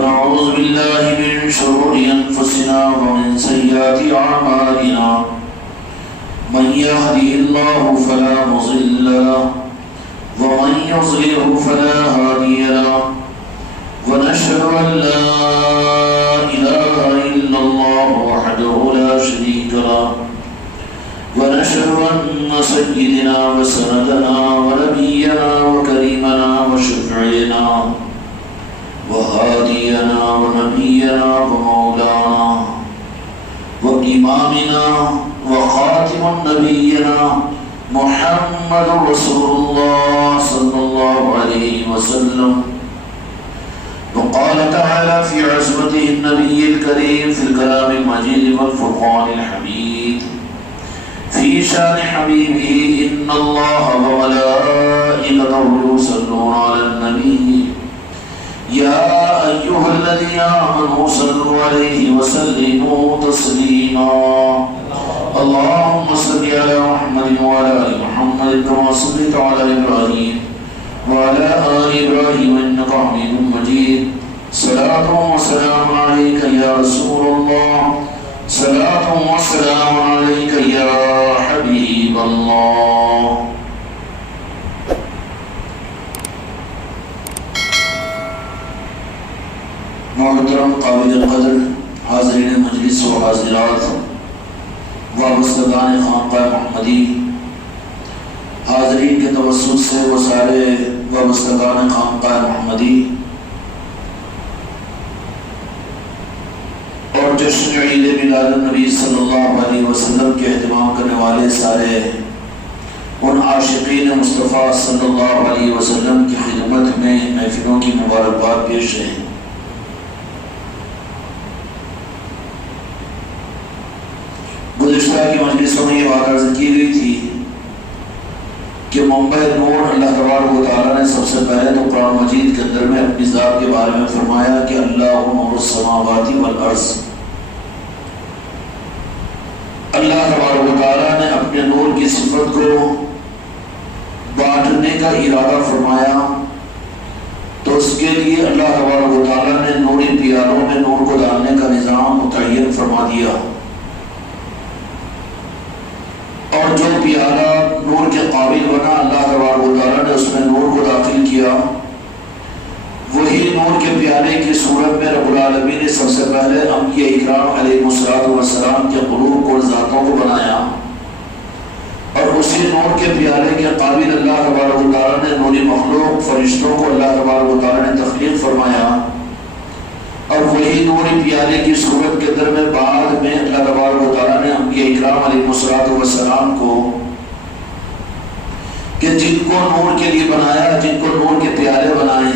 ونعوذ بالله من شرور أنفسنا ومن سيئات أعمالنا من يهده الله فلا مضل له ومن يضلل فلا هادي له ونشهد أن لا إله إلا الله وحده لا شريك له ونشهد أن سيدنا وسندنا ونبينا وكريمنا وشفيعنا وهادينا ونبينا ومولانا وإمامنا وخاتم نبينا محمد رسول الله صلى الله عليه وسلم. وقال تعالى في عصمته النبي الكريم في الكلام المجيد والفرقان الحميد في شان حبيبه إن الله وملائكته يصلون على النبي يا أيها الذين آمنوا صلوا عليه وسلموا تسليما. اللهم صل على محمد وعلى آل محمد كما صليت على إبراهيم وعلى آل إبراهيم إنك حميد مجيد. صلاة وسلام عليك يا رسول الله، صلاة وسلام عليك يا حبيب الله. محترم قابل قدر حاضرین مجلس و حاضرات، وابستگان خانقاہ محمدی، حاضرین کے توسط سے وہ سارے وابستگان خانقاہ محمدی اور جشن عید میلاد النبی صلی اللہ علیہ وسلم کے اہتمام کرنے والے سارے ان عاشقین مصطفیٰ صلی اللہ علیہ وسلم کی خدمت میں محفلوں کی مبارکباد پیش ہے. گزشتہ کی مجلسوں میں یہ بات عرض کی گئی تھی کہ منبع نور اللہ تبارک و تعالیٰ نے سب سے پہلے تو قرآن مجید کے اندر میں اپنی ذات کے بارے میں فرمایا کہ اللہ نور السماوات والارض. اللہ تبارک و تعالیٰ نے اپنے نور کی صفت کو بانٹنے کا ارادہ فرمایا تو اس کے لیے اللہ تبارک و تعالیٰ نے نوری پیالوں میں نور کو ڈالنے کا نظام متعین فرما دیا، اور جو پیالہ نور کے قابل بنا اللہ تبارک و تعالیٰ نے اس میں نور کو داخل کیا. وہی نور کے پیالے کی صورت میں رب العالمین نے سب سے پہلے انبیاء اکرام علیہ السلام کے قلوب اور ذاتوں کو بنایا، اور اسی نور کے پیالے کے قابل اللہ تبارک و تعالیٰ نے نوری مخلوق فرشتوں کو اللہ تبارک و تعالیٰ نے تخلیق فرمایا، اور وہی نوری پیالے کی صورت کے اندر میں بعد میں اللہ تبارک و تعالیٰ نے انبیاء اکرام علیہ السلام کو کہ جن کو نور کے لیے بنایا، جن کو نور کے پیالے بنائے،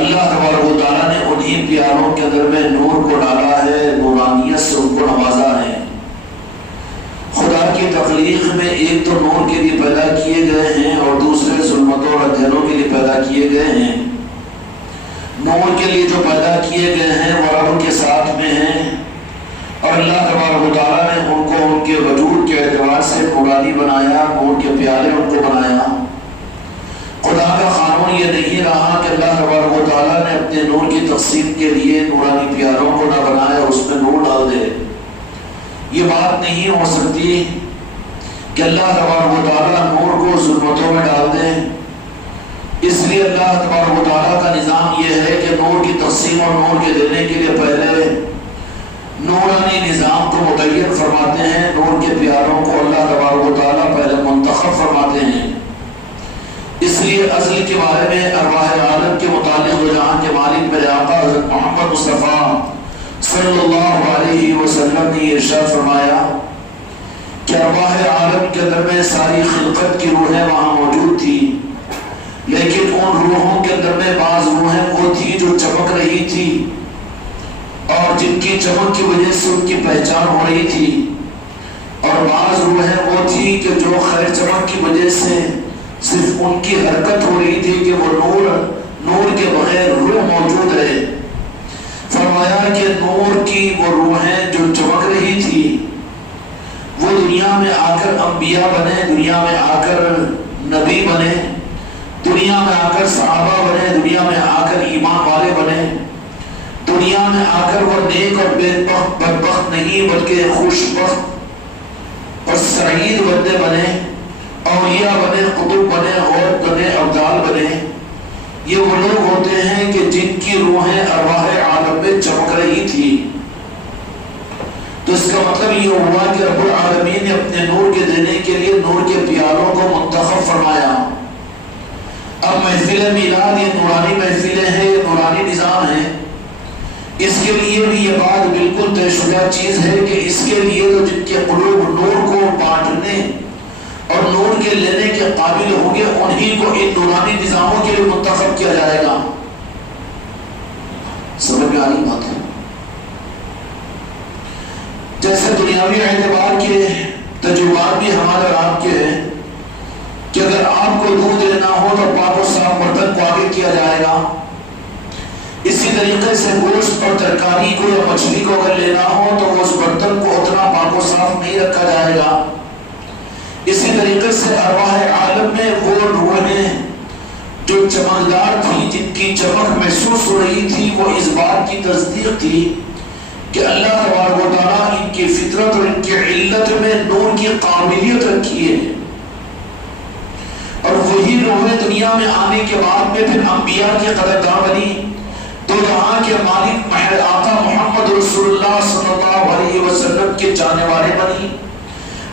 اللہ تبارک و تعالیٰ نے انہی پیالوں کے اندر میں نور کو ڈالا ہے، نورانیت سے ان کو نوازا ہے. خدا کی تخلیق میں ایک تو نور کے لیے پیدا کیے گئے ہیں اور دوسرے ظلمتوں اور اندھیروں کے لیے پیدا کیے گئے ہیں. نور کے لیے جو پیدا کیے گئے ہیں وہ رب کے ساتھ میں ہیں، اور اللہ تبارک و تعالیٰ نے ان کو ان کے وجود کے اعتبار سے نورانی بنایا، نور کے پیالے ان کو بنایا. خدا کا قانون یہ نہیں رہا کہ اللہ تبارک و تعالیٰ نے اپنے نور کی تقسیم کے لیے نورانی پیالوں کو نہ بنایا اس میں نور ڈال دے. یہ بات نہیں ہو سکتی کہ اللہ تبارک و تعالیٰ نور کو ظلمتوں میں ڈال دے. اس لیے اللہ تبارک و تعالیٰ کا نظام یہ ہے کہ نور کی تقسیم اور نور کے دینے کے لیے پہلے نورانی نظام کو متعین فرماتے ہیں. نور کے پیالوں کو اللہ تبارک و تعالیٰ پہلے منتخب فرماتے ہیں. اس لیے ازل کے بارے میں ارواح عالم کے متعلق جہاں کے مالک میرے آقا حضرت محمد مصطفیٰ صلی اللہ علیہ وسلم نے یہ ارشاد فرمایا کہ ارواح عالم کے اندر میں ساری خلقت کی روحیں وہاں موجود تھی، لیکن ان روحوں کے اندر میں بعض روحیں وہ تھی جو چمک رہی تھی اور جن کی چمک کی وجہ سے ان کی پہچان ہو رہی تھی، اور بعض روحیں وہ تھی کہ جو خیر چمک کی وجہ سے صرف ان کی حرکت ہو رہی تھی کہ وہ نور کے بغیر روح موجود رہے. فرمایا کہ نور کی وہ روحیں جو چمک رہی تھی وہ دنیا میں آ کر انبیاء بنے، دنیا میں آ کر نبی بنے، دنیا میں آ کر صحابہ بنے، دنیا میں آ کر ایمان والے بنے. آ کر وہ نیک اور بدبخت نہیں بلکہ خوش بخت اور سعید بندے بنے، اولیاء بنے، قطب بنے، غوث بنے، ابدال بنے، یہ وہ لوگ ہوتے ہیں کہ جن کی روحیں ارواح عالم میں چمک رہی تھی۔ تو اس کا مطلب یہ ہوا کہ رب العالمین نے اپنے نور کے دینے کے لیے نور کے پیاروں کو منتخب فرمایا۔ اب محفل میلاد یہ نورانی محفلیں ہیں، یہ نورانی نظام ہے، اس کے لیے بھی یہ بات بالکل طے شدہ چیز ہے کہ اس کے لیے تو جن کے قلوب نور کو بانٹنے اور نور کے لینے کے قابل ہوں گے انہی کو ان نورانی نظاموں کے لیے منتخب کیا جائے گا۔ سمجھ میں آئی بات ہے؟ جیسے دنیاوی اعتبار کے تجربات بھی ہمارے اور آپ کے ہیں کہ اگر آپ کو دودھ لینا ہو تو پاک و صاف برتن کو آگے کیا جائے گا، اسی طریقے سے گوشت اور ترکاری کو یا مچھلی کو اگر لینا ہو تو اس برتن کو اتنا پاک و صاف نہیں رکھا جائے گا۔ اسی طریقے سے ارواح عالم میں وہ روحیں جو چمکدار تھی، جن کی چمک محسوس ہو رہی تھی، وہ اس بات کی تصدیق تھی کہ اللہ تبارک و تعالیٰ ان کی فطرت اور ان کی علت میں نور کی قابلیت رکھی ہے، اور وہی روحیں دنیا میں آنے کے بعد میں پھر انبیاء کی قدردان بنی، تو جہاں کے مالک آقا محمد رسول اللہ صلی اللہ علیہ وسلم کے جانے والے بنی،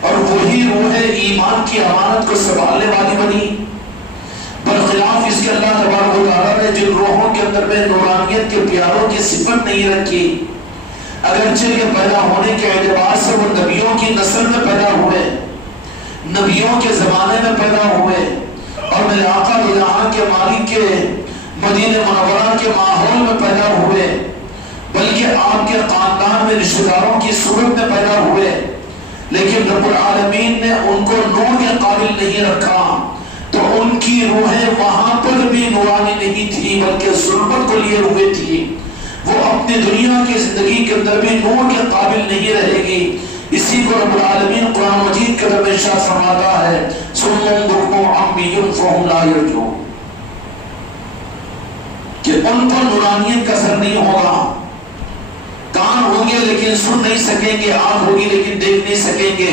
اور وہی روحیں ایمان کی امانت کو سنبھالنے والی بنی۔ برخلاف اس کے اللہ تبارک و تعالیٰ نے جن روحوں کے اندر میں نورانیت کے پیاروں کی صفت نہیں رکھی، اگرچہ یہ پیدا ہونے کے اعتبار سے وہ نبیوں کی نسل میں پیدا ہوئے، نبیوں کے زمانے میں پیدا ہوئے، اور میرے آقا دو جہاں کے مالک کے مدینہ منورہ کے ماحول میں پیدا ہوئے، بلکہ آپ کے خاندان میں رشتہ داروں کی صورت میں پیدا ہوئے، لیکن رب العالمین نے ان کو نور کے قابل نہیں رکھا، تو ان کی روحیں وہاں پر بھی نورانی نہیں تھی بلکہ ظلمت کو لیے ہوئے تھی، وہ اپنی دنیا کی زندگی کے اندر بھی نور کے قابل نہیں رہے گی۔ اسی کو رب العالمین قرآن مجید کے اندر ارشاد فرماتا ہے صُمٌّ بُكْمٌ عُمْيٌّ فَهُمْ لَا يَرْجُعُونَ، کہ ان پر نورانیت کا اثر نہیں ہوگا، کان ہوں گے لیکن سن نہیں سکیں گے، آنکھ ہوگی لیکن دیکھ نہیں سکیں گے،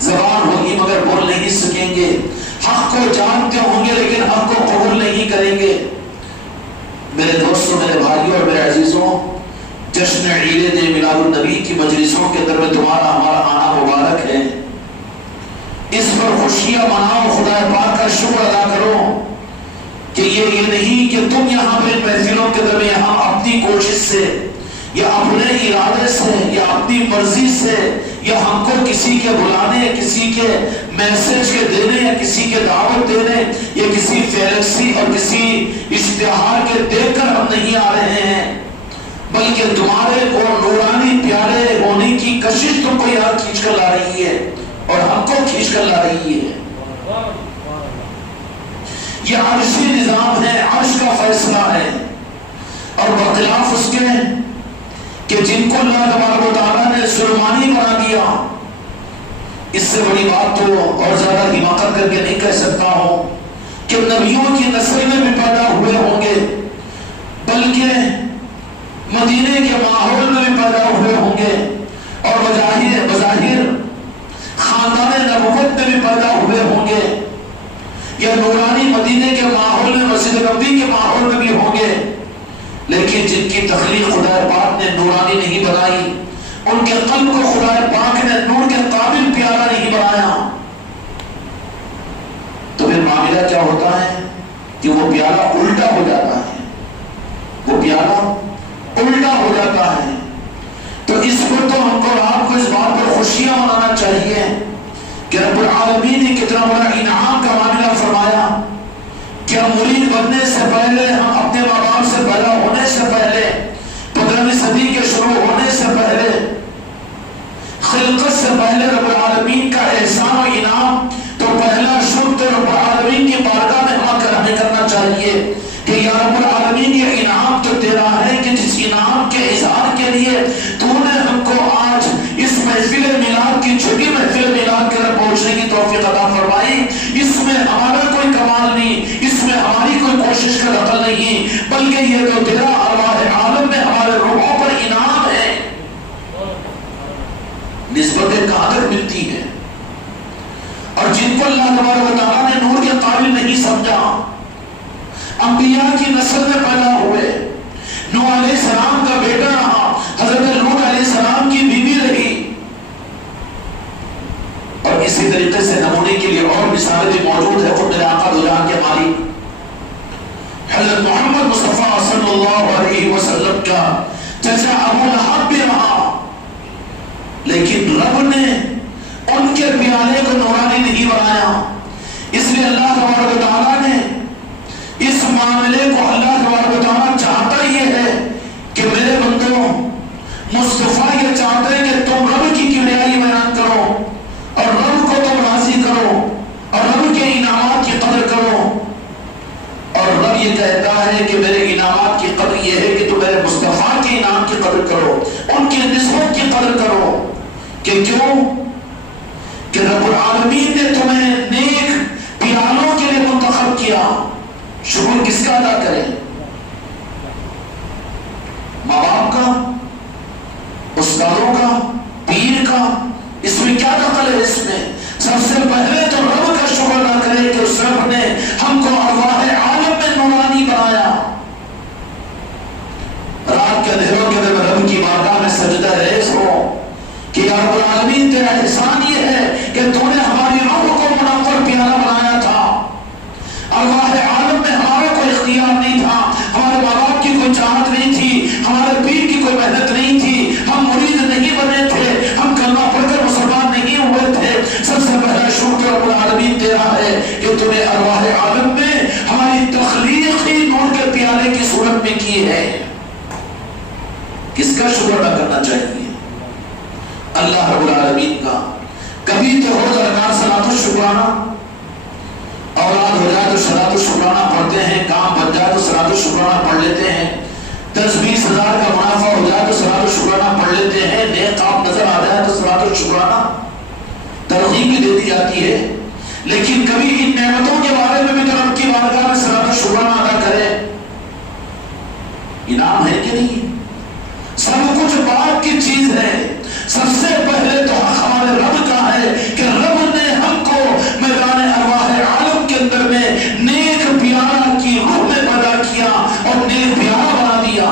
زبان ہوگی مگر بول نہیں سکیں گے، حق کو جانتے ہوں گے لیکن حق کو قبول نہیں کریں گے۔ میرے دوستوں، میرے بھائیوں اور میرے عزیزوں، جشن عید میلاد النبی کی مجلسوں کے اندر میں تمہارا ہمارا آنا مبارک ہے، اس پر خوشیاں مناؤ، خدا پاک کا شکر ادا کرو کہ یہ نہیں کہ تم یہاں پہ محفلوں کے اندر میں ہم اپنی کوشش سے یا اپنے ارادے سے یا اپنی مرضی سے یا ہم کو کسی کے بلانے، کسی کے میسج کے دینے یا کسی کے دعوت دینے یا کسی فلیکسی اور کسی اشتہار کے دے کر ہم نہیں آ رہے ہیں، بلکہ تمہارے کو نورانی پیارے ہونے کی کشش تم کو یہاں کھینچ کر لا رہی ہے اور ہم کو کھینچ کر لا رہی ہے۔ یہ عرشی نظام ہے، عرش کا فیصلہ ہے، اور برخلاف اس کے کہ جن کو اللہ تبارک و تعالیٰ نے سلمانی بنا دیا، اس سے بڑی بات تو اور زیادہ حماقت کر کے نہیں کہہ سکتا ہوں کہ نبیوں کی نسل میں بھی پیدا ہوئے ہوں گے، بلکہ مدینے کے ماحول میں بھی پیدا ہوئے ہوں گے، اور بظاہر خاندان نبوت میں بھی پیدا ہوئے ہوں گے، یا نورانی مدینے کے ماحول میں مسجد نبوی کے ماحول میں بھی ہوں گے، لیکن جن کی تخلیق خدا پاک نے نورانی نہیں بنائی، ان کے قلب کو خدا پاک نے نور کے قابل پیارا نہیں بنایا، تو پھر معاملہ کیا ہوتا ہے کہ وہ پیارا الٹا ہو جاتا ہے، وہ پیارا الٹا ہو جاتا ہے۔ تو اس پر تو ہم کو آپ کو اس بات پر خوشیاں منانا چاہیے کہ رب العالمین نے کتنا بڑا انعام کا معاملہ فرمایا کہ ہم مرید بننے سے پہلے، ہم اپنے ماں باپ سے پیدا ہونے سے پہلے، 15ویں صدی کے شروع ہونے سے پہلے، خلقت سے پہلے رب العالمین کا احسان و انعام، تو پہلا شکر رب العالمین کی بارگاہ میں ہمیں کرنا چاہیے کہ یا رب العالمین یہ انعام تو تیرا ہے کہ جس انعام کے اظہار کے لیے تو نے ہم کو آج اس محفل میلاد کی چھوٹی محفل میلاد کے اندر پہنچنے کی توفیق عطا فرمائی، اس میں ہمارا چچا ابو لہب بھی رہا، لیکن رب نے ان کے پیالے کو نورانی نہیں بنایا. اس لیے اللہ تبارک و تعالیٰ نے اس معاملے کو، اللہ تبارک و تعالیٰ چاہتا یہ ہے کہ میرے بندوں، مصطفیٰ یہ چاہتے ہیں کہ تم رب کی کبریائی بیان کرو اور رب کو تم راضی کرو اور رب کے انعامات کی قدر کرو. اور رب یہ کہتا ہے کہ میرے انعامات کی قدر یہ ہے کہ تم میرے مصطفیٰ کے انعام کی قدر کرو، ان کی نسبت کی قدر کرو. کہ کیوں؟ کہ رب العالمین نے تمہیں نیک پیالوں کے لیے منتخب کیا. شکر کس کا ادا کریں؟ ماں باپ کا، استادوں کا، پیر کا؟ اس میں کیا دخل ہے؟ اس میں سب سے پہلے تو رب کا شکر ادا کرے کہ اس رب نے ہم کو ارواح عالم میں نورانی بنایا. رات کے اندھیروں کے اندر رب کی بارگاہ میں سجدہ ریز ہو کہ یا رب العالمین تیرا احسان یہ ہے کہ تو نے ہماری روح کو منور پیارا بنایا تھا. ارواح عالم میں ہمارا کوئی اختیار نہیں تھا، ہمارے ماں باپ کی کوئی چاہت نہیں تھی، ہمارے پیر کی کوئی محنت نہیں تھی، ہم مرید نہیں بنے تھے، ہم کلمہ پڑھ کر مسلمان نہیں ہوئے تھے. سب سے پہلا شکر رب العالمین تیرا ہے کہ تو نے ارواح عالم میں ہماری تخلیق ہی نور کے پیالے کی صورت میں کی ہے. کس کا شکر ادا کرنا چاہیے؟ اللہ رب العالمین کا. کبھی تو ہو درکار صلاۃ الشکرانہ، اولاد ہو جائے تو صلاۃ الشکرانہ پڑھتے ہیں، کام بن جائے تو صلاۃ الشکرانہ پڑھ لیتے ہیں، 10-20 ہزار کا منافع ہو جائے تو صلاۃ الشکرانہ پڑھ لیتے ہیں، نیک کام نظر آ جائے تو صلاۃ الشکرانہ ترغیب بھی دے دی جاتی ہے. لیکن کبھی ان نعمتوں کے بارے میں بھی تو رب کی بارگاہ میں صلاۃ الشکرانہ ادا کرے. انعام ہے کہ نہیں؟ سب کچھ باپ کی چیز ہے. سب سے پہلے تو حق ہمارے رب کا ہے کہ رب نے ہم کو میدان ارواح عالم کے اندر میں نیک پیارا کی روح میں پیدا کیا اور نیک پیارا بنا دیا.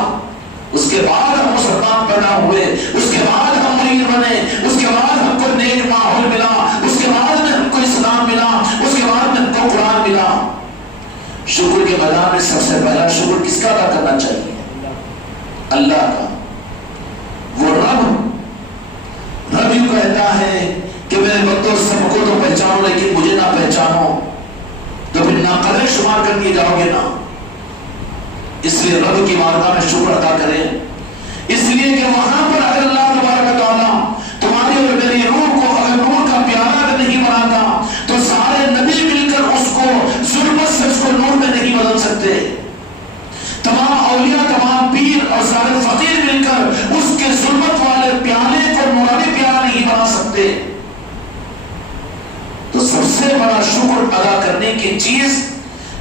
اس کے بعد ہم مسلمان پیدا ہوئے، اس کے بعد ہم مرید بنے، اس کے بعد ہم کو نیک ماحول ملا، اس کے بعد میں ہم کو اسلام ملا، اس کے بعد میں ہم کو قرآن ملا. شکر کے میدان میں سب سے پہلا شکر کس کا ادا کرنا چاہیے؟ اللہ کا. وہ رب یوں کہتا ہے کہ میرے بندوں سب کو تو پہچانو لیکن مجھے نہ پہچانو تو پھر ناقدر شمار کر دیے جاؤ گے نا. اس لیے رب کی بارگاہ میں شکر ادا کریں، اس لیے کہ وہاں پر اگر اللہ تبارک و تعالیٰ تمہاری اور میری روح کو اگر نور کا پیارا اگر نہیں بناتا تو سارے نبی مل کر اس کو ظلمت سے اس کو نور میں نہیں بدل سکتے. تمام اولیاء، تمام پیر اور سارے فقیر مل کر اس کے ظلمت والے پیالے کو نورانی پیالہ نہیں بنا سکتے. تو سب سے بڑا شکر ادا کرنے کی چیز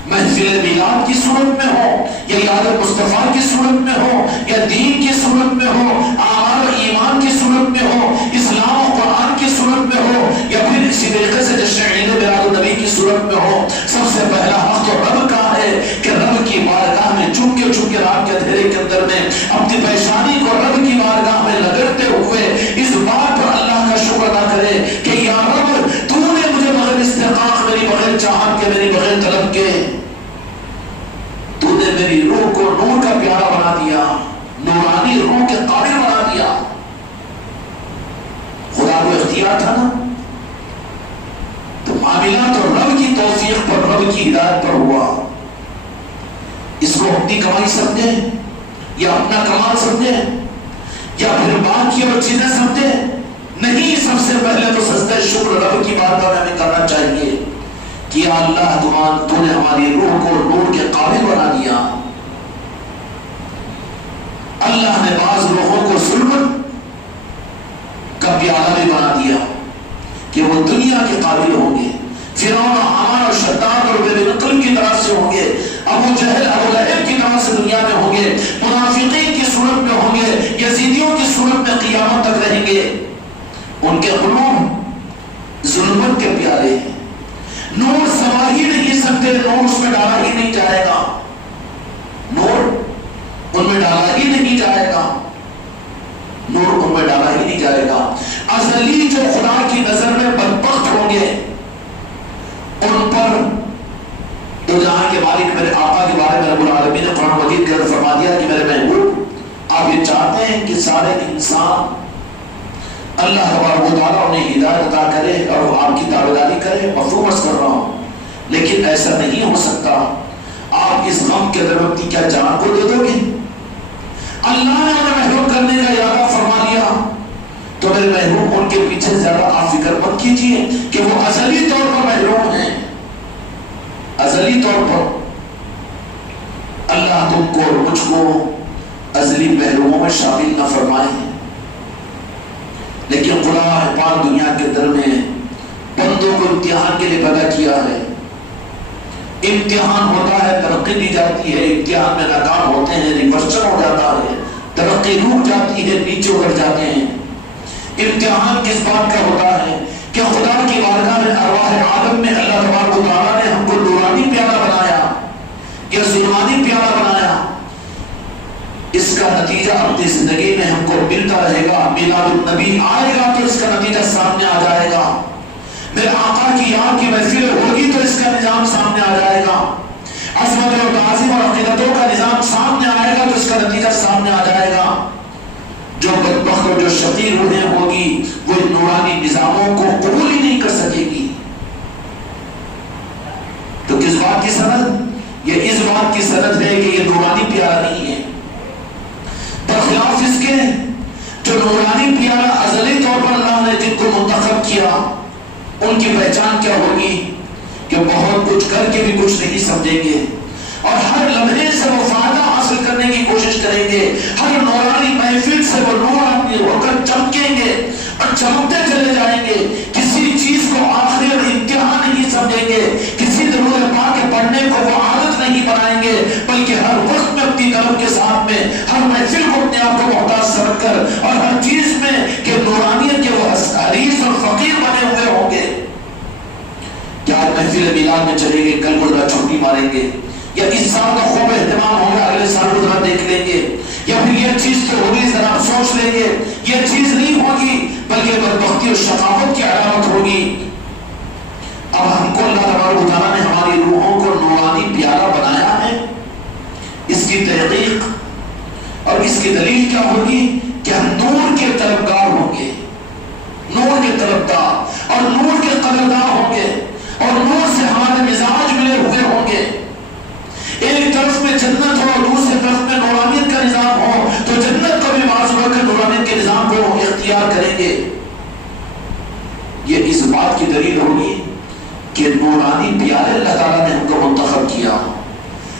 محفل میلاد کی صورت میں ہو یا یاد مصطفیٰ کی صورت میں ہو یا دین کی صورت میں ہو، اعمال و ایمان کی صورت میں ہو، اسلام و قرآن کی صورت میں ہو یا پھر اسی طریقے سے جشن عید میلاد النبی کی صورت میں ہو، سب سے پہلا حق تو رب کا ہے کہ رب کی بارگاہ میں چپ کے رات کے اندھیرے کے اندر میں اپنی پریشانی کو رب کی بارگاہ میں لگڑتے ہوئے اس بات پر اللہ کا شکر ادا کرے کہ یا رب تو نے مجھے بغیر استحقاق، میری بغیر چاہت کے، میری بغیر طلب کے، تو نے میری روح کو نور کا پیارا بنا دیا، نورانی روح کے قابل بنا دیا. خدا کو اختیار تھا نا، تو معاملہ تو رب کی توفیق پر، رب کی ہدایت پر ہوا. اس کو اپنی کمائی سمجھیں یا اپنا کمال سمجھیں یا پھر باقی اور چیزیں سمجھیں؟ نہیں. سب سے پہلے تو سجدہ شکر رب کی بارگاہ میں ہمیں کرنا چاہیے کہ یا اللہ تو نے ہماری روح کو نور کے قابل بنا دیا. اللہ نے بعض لوگوں کو ظلمت کا پیالہ بھی بنا دیا کہ وہ دنیا کے قابل ہوں گے، فرعون، حامان اور شداد اور بے نقل کی طرح سے ہوں گے، ابو جہل، ابو لہب کی طرح سے دنیا میں ہوں گے، منافقین کی صورت میں ہوں گے، یزیدیوں کی صورت میں قیامت تک رہیں گے. ان کے قلوب ظلمت کے پیالے ہیں، نور سما ہی نہیں سکتے، نور اس میں ڈالا ہی نہیں جائے گا، نور ان میں ڈالا ہی نہیں جائے گا، نور ان میں ڈالا ہی نہیں جائے گا. ازلی جو خدا کی نظر میں بدبخت ہوں گے ان پر تو جہاں کے مالک میرے آقا کے بارے میں رب العالمین نے قرآن مجید کے اندر فرما دیا کہ میرے محبوب آپ ہیں کہ سارے انسان اللہ تبارک و تعالیٰ انہیں ہدایت عطا کرے اور وہ آپ کی تابعداری کرے. مفہوم عرض کر رہا ہوں، لیکن ایسا نہیں ہو سکتا. آپ اس غم کے اندر اپنی کیا جان کو دے دو گے؟ اللہ نے انہیں محروم کرنے کا ارادہ فرما لیا تو میرے محروم ان کے پیچھے زیادہ آپ فکر مت کیجیے کہ وہ ازلی طور پر محروم ہیں. ازلی طور پر اللہ تم کو اور مجھ کو ازلی محروموں میں شامل نہ فرمائے. لیکن خدا پاک دنیا کے اندر میں بندوں کو امتحان کے لیے پیدا کیا ہے. امتحان ہوتا ہے، ترقی دی جاتی ہے، امتحان میں ناکام ہوتے ہیں، ریورسل ہو جاتا ہے، ترقی رک جاتی ہے، نیچے اتر جاتے ہیں. امتحان کس بات کا ہوتا ہے کہ خدا کی بارگاہ میں ارواح عالم میں اللہ تبارک و تعالیٰ نے ہم کو نورانی پیالہ بنایا یا ظلمانی پیالہ بنایا. اس کا نتیجہ اپنی زندگی میں ہم کو ملتا رہے گا. میلاد النبی آئے گا تو اس کا نتیجہ سامنے آ جائے گا. میرے آقا کی یاد کی محفل ہوگی تو اس کا نظام سامنے آ جائے گا. عظمت اور تعظیم اور عقیدتوں کا نظام سامنے آئے گا تو اس کا نتیجہ سامنے آ جائے گا. جو بدبخت اور جو شقی روحیں ہوگی وہ نورانی نظاموں کو قبول ہی نہیں کر سکے گی. تو کس بات کی سند؟ یہ اس بات کی سند ہے کہ یہ نورانی پیالہ نہیں ہے. برخلاف اس کے جو نورانی پیالہ ازلی طور پر اللہ نے جن کو منتخب کیا ان کی پہچان کیا ہوگی کہ بہت کچھ کر کے بھی کچھ نہیں سمجھیں گے اور ہر لمحے سے وہ فائدہ حاصل کرنے کی کوشش کریں گے. ہر نورانی محفل سے وہ نورانی ہو کر چمکیں گے اور چمکتے چلے جائیں گے. کسی چیز کو آخری اور امتحان نہیں سمجھیں گے. کسی ضرورت پا کے پڑھنے کو وہ عادت نہیں بنائیں گے، بلکہ ہر وقت میں اپنی طلب کے ساتھ میں ہر محفل کو اپنے آپ کو محتاج سمجھ کر اور ہر چیز میں کہ نورانیت کے وہ حریص اور فقیر بنے ہوئے ہوں گے. کیا آج محفل میلاد میں چلیں گے، کل کو ذرا چھٹی ماریں گے، یا اس سال کا خوب اہتمام ہوگا اگلے سال کو ذرا دیکھ لیں گے، یا پھر یہ چیز تو ہوگی ذرا سوچ لیں گے. یہ چیز نہیں ہوگی بلکہ بدبختی اور شقاوت کی علامت ہوگی. اب ہم کو اللہ تبارک و تعالیٰ نے ہماری روحوں کو نورانی پیالہ بنایا ہے. اس کی تحقیق اور اس کی دلیل کیا ہوگی کہ ہم نور کے طلبگار ہوں گے، نور کے طلبگار اور نور کے قدردار ہوں گے اور نور سے ہمارے مزاج ملے ہوئے ہوں گے. ایک طرف میں جنت ہو اور دوسری طرف میں نورانیت کا نظام ہو تو جنت کو بھی باز ہو کر نورانیت کے نظام کو اختیار کریں گے. یہ اس بات کی دلیل ہوگی کہ نورانی پیالے اللہ تعالیٰ نے ہم کو منتخب کیا.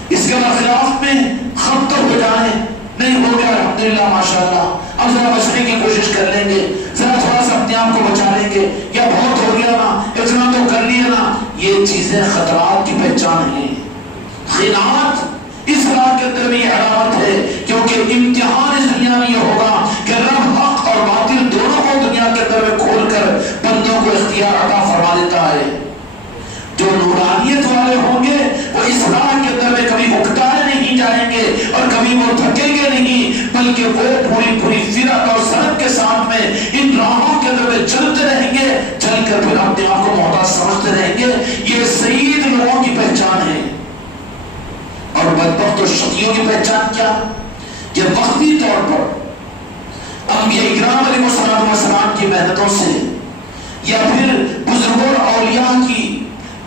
اس کے برخلاف میں خم تو ہو جائیں، نہیں ہو گیا الحمدللہ ماشاءاللہ، اب ذرا بچنے کی کوشش کر لیں گے، ذرا تھوڑا سا اپنے آپ کو بچا لیں گے، یا بہت ہو گیا نا، اتنا تو کر لیا نا. یہ چیزیں خطرات کی پہچان ہیں. خیانت اس رات کے اندر بھی علامت ہے، کیونکہ امتحان اس دنیا میں یہ ہوگا کہ رب حق اور باطل دونوں کو دنیا کے اندر میں کھول کر بندوں کو اختیار عطا فرما دیتا ہے. جو نورانیت والے ہوں گے وہ اس راہ کے اندر میں کبھی اکتائے نہیں جائیں گے اور کبھی وہ تھکیں گے نہیں، بلکہ وہ پوری پوری فرق اور سرت کے ساتھ میں ان راہوں کے اندر میں چلتے رہیں گے، چل کر پھر اپنے آپ کو محتاج سمجھتے رہیں گے. یہ سعید لوگوں کی پہچان ہے. اور بدبخت اور شقیوں کی پہچان کیا؟ یہ وقتی طور پر انبیاء کرام علیہ السلام کی محنتوں سے یا پھر بزرگوں اور اولیاء کی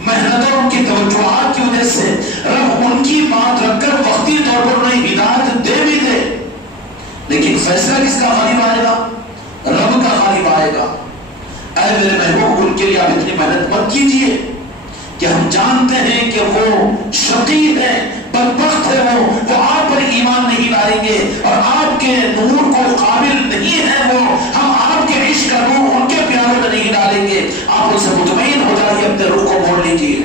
محنتوں ان کی توجہات کی وجہ سے رب ان کی بات رکھ کر وقتی طور پر انہیں ہدایت دے بھی دے، لیکن فیصلہ کس کا غالب آئے گا؟ رب کا غالب آئے گا. اے میرے محبوب، ان کے لیے آپ اتنی محنت مت کیجیے کہ ہم جانتے ہیں کہ وہ شقی ہے، بدبخت ہے، وہ آپ پر ایمان نہیں لائیں گے اور آپ کے نور کو قابل نہیں ہے، وہ ہم آپ کے عشق کا نور ان کے پیاروں میں نہیں ڈالیں گے. آپ ان سے مطمئن ہو جائیے، اپنے روح کو موڑ لیجیے.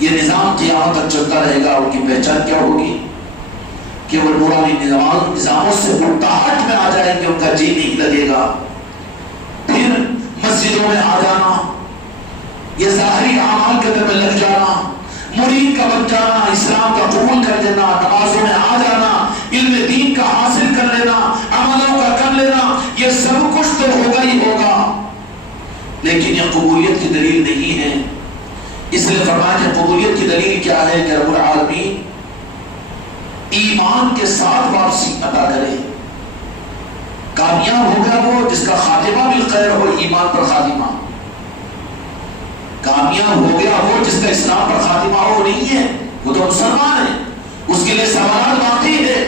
یہ نظام قیامت تک چلتا رہے گا. ان کی پہچان کیا ہوگی کہ وہ نورانی نظاموں سے مرتاحت میں آ جائیں گے، ان کا جی نہیں لگے گا. پھر مسجدوں میں آ جانا، یہ ظاہری اعمال کے اندر میں لگ جانا، مرید کا بن جانا، اسلام کا قبول کر لینا، نمازوں میں آ جانا، علم دین کا حاصل کر لینا، عملوں کا کر لینا، یہ سب کچھ تو ہوگا ہی ہوگا، لیکن یہ قبولیت کی دلیل نہیں ہے. اس لیے فرمایا کہ قبولیت کی دلیل کیا ہے کہ رب العالمین ایمان کے ساتھ واپسی عطا کرے. کامیاب ہو گیا وہ جس کا خاتمہ بالخیر ہو، ایمان پر خاتمہ. کامیاب ہو گیا وہ جس کا اسلام پر خاتمہ ہو. نہیں ہے، وہ تو مسلمان ہے، اس کے لیے سوالات باقی ہے.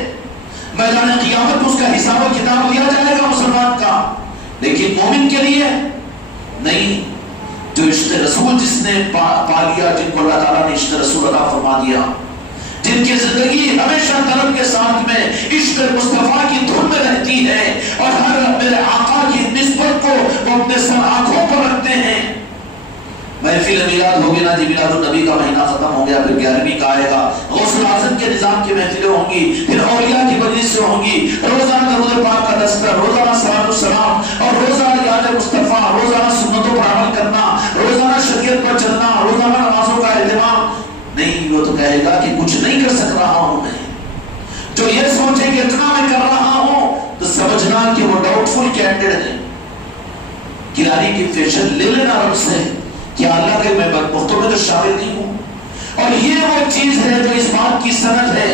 میدان قیامت میں اس کا حساب و کتاب لیا جائے گا مسلمان کا. لیکن مومن کے لیے نہیں. جو عشق رسول جس نے پا لیا، جن کو اللہ تعالیٰ نے عشق رسول عطا فرما دیا، جن کی زندگی ہمیشہ طلب کے ساتھ میں عشق مصطفیٰ کی دھن میں رہتی ہے اور ہر میرے آقا کی نسبت کو وہ اپنے سر آنکھوں پر رکھتے ہیں. محفل میلاد ہوگی نا جی، میلاد النبی کا مہینہ ختم ہو گیا، پھر 11ویں کا آئے گا. غوث الاعظم کے نظام کی محفلیں ہوں گی، پھر اولیاء کی مجلسیں ہوں گی، روزانہ درود پاک کا دستر، روزانہ صلاۃ السلام اور روزانہ یاد مصطفیٰ، روزانہ سنتوں پر عمل کرنا، روزانہ شریعت پر چلنا، روزانہ نمازوں کا اہتمام. نہیں، وہ تو کہے گا کہ کچھ نہیں کر سک رہا ہوں میں. جو یہ سوچے کہ اتنا میں کر رہا ہوں تو سمجھنا کہ وہ ڈاؤٹ فل کینڈیڈیٹ ہے. گرانی کی فیشن لے لینا رب سے کہ اللہ کے میں بدبختوں میں تو شامل نہیں ہوں. اور یہ وہ چیز ہے جو اس بات کی سند ہے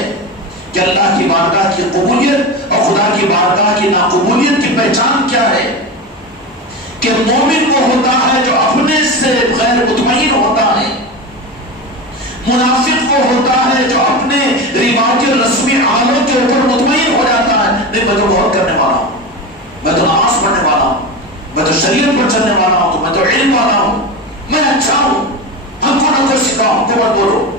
کہ اللہ کی بارگاہ کی قبولیت اور خدا کی بارگاہ کی ناقبولیت کی پہچان کیا ہے. کہ مومن وہ ہوتا ہے جو اپنے سے غیر مطمئن ہوتا ہے. منافق وہ ہوتا ہے جو اپنے رواج رسمی عملوں کے اوپر مطمئن ہو جاتا ہے. نہیں، میں تو بہت کرنے والا ہوں، میں تو نماز پڑھنے والا ہوں، میں تو شریعت پر چلنے والا ہوں، تو میں تو علم والا ہوں، میں اچھا ہوں، ہم کو نہ کر سکھا، ہم کو مت بولو.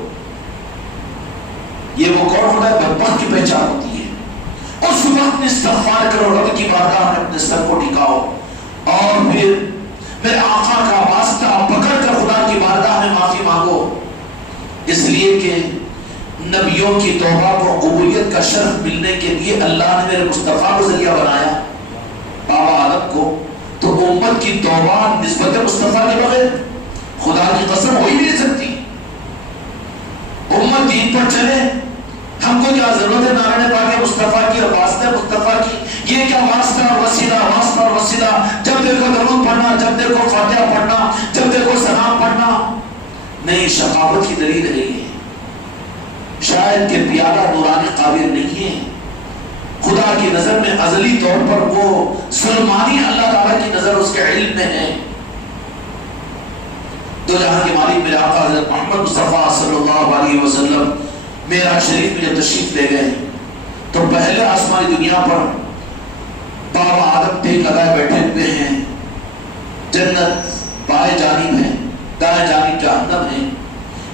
یہ وہ کون ہوتا ہے؟ بدبخت کی پہچان ہوتی ہے. اس وقت استغفار کرو، رب کی بارگاہ میں اپنے سر کو ٹکاؤ اور پھر میرے آقا کا واسطہ پکڑ کر خدا کی بارگاہ میں معافی مانگو. اس لیے کہ نبیوں کی توبہ کو قبولیت کا شرف ملنے کے لیے اللہ نے میرے مصطفیٰ کو ذریعہ بنایا، بابا آدم کو. تو امت کی توبہ نسبت مصطفیٰ کے بغیر خدا کی قسم ہو ہی نہیں سکتی. امت دین پر چلے، ہم کو کیا ضرورت ہے نارائن پاک مصطفیٰ کی اور واسطہ مصطفیٰ کی؟ یہ کیا واسطہ اور وسیلہ، واسطہ اور وسیلہ. جب دیکھو درود پڑھنا، جب دیکھو فاتحہ پڑھنا، جب دیکھو سلام پڑھنا. نہیں، شقاوت کی دلیل ہے یہ. شاید کہ پیالہ نورانی قابل نہیں ہے. خدا کی نظر میں ازلی طور پر وہ سلمانی، اللہ تعالیٰ کی نظر اس کے علم میں ہے. دو جہاں کے مالک میرے آقا حضرت محمد مصطفیٰ صلی اللہ علیہ وسلم معراج شریف میں جب تشریف لے گئے تو پہلے آسمانی دنیا پر بابا آدم ٹیک لگائے بیٹھے ہوئے ہیں. جنت بائیں جانب ہے، دائیں جانب جہنم ہے.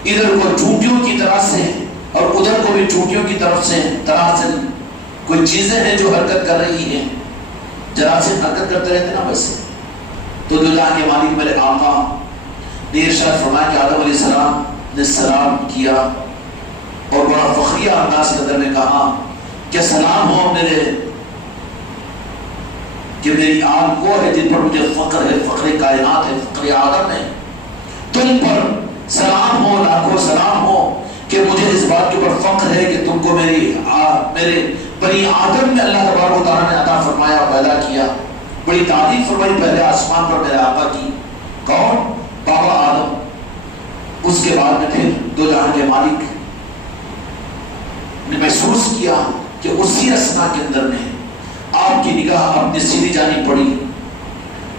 ادھر کو چونٹیوں کی طرح سے اور ادھر کو بھی چونٹیوں کی طرف سے کوئی چیزیں ہیں جو حرکت کر رہی ہیں. جرا سے حرکت کرتے رہتے نا بس. تو دو جہاں کے مالک میرے آقا نے ارشاد فرمایا کہ آدم علیہ السلام نے سلام کیا اور بڑا فخریہ انداز کے اندر میں کہا کہ سلام ہو میرے، کہ میری آل وہ ہے جن پر مجھے فخر ہے، فخر کائنات ہے، فخر آدم ہے. تم پر سلام ہو، لاکھوں سلام ہو کہ مجھے اس بات کے اوپر فخر ہے کہ تم کو میرے بنی آدم میں اللہ تبارک و تعالیٰ نے عطا فرمایا، پیدا کیا. بڑی تعریف فرمائی پہلے آسمان پر میرے آقا کی. کون؟ بابا آدم. اس کے بعد میں پھر دو جہاں کے مالک نے محسوس کیا کہ اسی اسنا کے اندر میں آپ کی نگاہ اپنی سیدھی جانب پڑی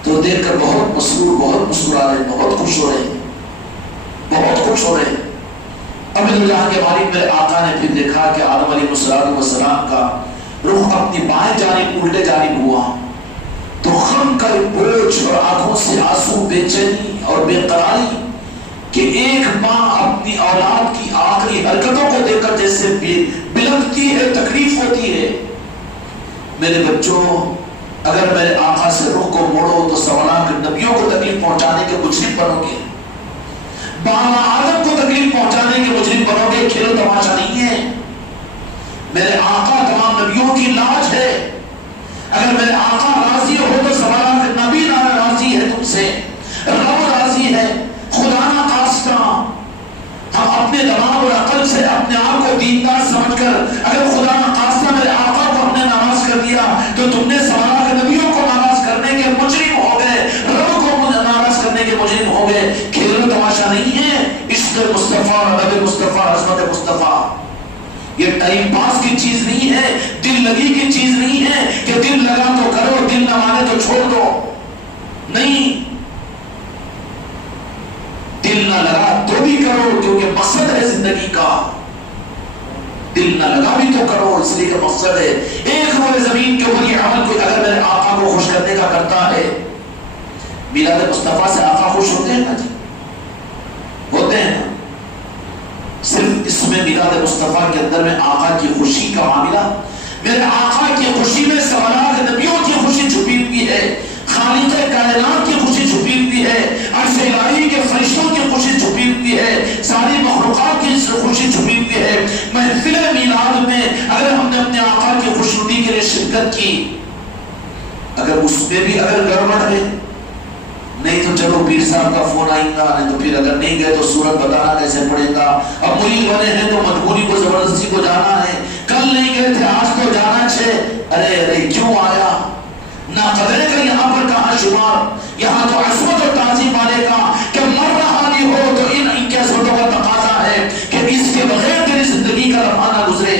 تو دیکھ کر بہت مسرور، بہت مسکرا رہے، بہت خوش ہو رہے، بہت خوش ہو رہے. اب دو جہاں کے مالک میرے آقا نے پھر دیکھا کہ آدم علیہ السلام کا رخ اپنی بائیں جانب الٹے جانب ہوا تو غم کا بوجھ اور آنکھوں سے آنسو، بے چینی اور بے قراری کہ ایک ماں اپنی اولاد کی آخری حرکتوں کو دیکھ کر جیسے بلکتی ہے، تکلیف ہوتی ہے. میرے بچوں، اگر میرے آقا سے رخ کو موڑو تو سوالہ کہ نبیوں کو تکلیف پہنچانے کے مجرم بنو گے، بابا آدم کو تکلیف پہنچانے کے مجرم بنو گے. کھیلو تماشا نہیں ہے. میرے آقا تمام نبیوں کی لاج ہے. اگر میرے آقا راضی ہو تو سوالہ کہ نبی راضی ہے تم سے، رب راضی ہے. خدا نہ خواستہ ہم اپنے دماغ اور عقل سے اپنے آپ کو دیندار سمجھ کر اگر خدا نہ خواستہ میرے آقا کو ہم نے ناراض کر دیا تو تم نے سوالہ کہ نبیوں کو ناراض کرنے کے مجرم ہو گئے، رب کو ناراض کرنے کے مجرم ہو گئے. کھیل تماشا نہیں ہے. عشق مصطفیٰ، ادب مصطفیٰ، عظمت مصطفیٰ یہ ٹائم پاس کی چیز نہیں ہے. زندگی کا دل نہ لگا بھی تو کرو، اس لیے کہ مقصد ہے ایک روئے زمین کے اوپر یہ عمل کوئی اگر میرے آقا کو خوش کرنے کا کرتا ہے. میلاد مصطفیٰ سے آقا خوش ہوتے ہیں نا جی، ہوتے ہیں نا. صرف اس میں میلاد مصطفیٰ کے اندر میں آقا کی خوشی کا معاملہ، میرے آقا کی خوشی میں سوالات نبیوں کی خوشی چھپی ہوئی ہے، خالق کائنات کی خوشی چھپی ہوئی ہے، عرش الہی کے فرشتوں کی خوشی چھپی ہوئی ہے، ساری مخلوقات کی خوشی چھپی ہوئی ہے. محفل میلاد میں اگر ہم نے اپنے آقا کی خوشنودی کے لیے شرکت کی، اگر اس میں بھی اگر گڑبڑ ہے، نہیں تو چلو پیر صاحب کا فون آئیں گا، نہیں تو پھر اگر نہیں گئے تو سورت بتانا کیسے پڑے گا. اب مرید بنے ہیں تو مجبوری کو زبردستی کو جانا ہے، کل نہیں گئے تھے آج تو جانا چھے. ارے کیوں آیا؟ نہ قدرے کا یہاں پر کہاں شمار، یہاں تو عصمت اور تعظیم والے کا کہ مر رہا بھی ہو تو ان کی عصمتوں کا تقاضا ہے کہ اس کے بغیر تیری زندگی کا لمحہ نہ گزرے.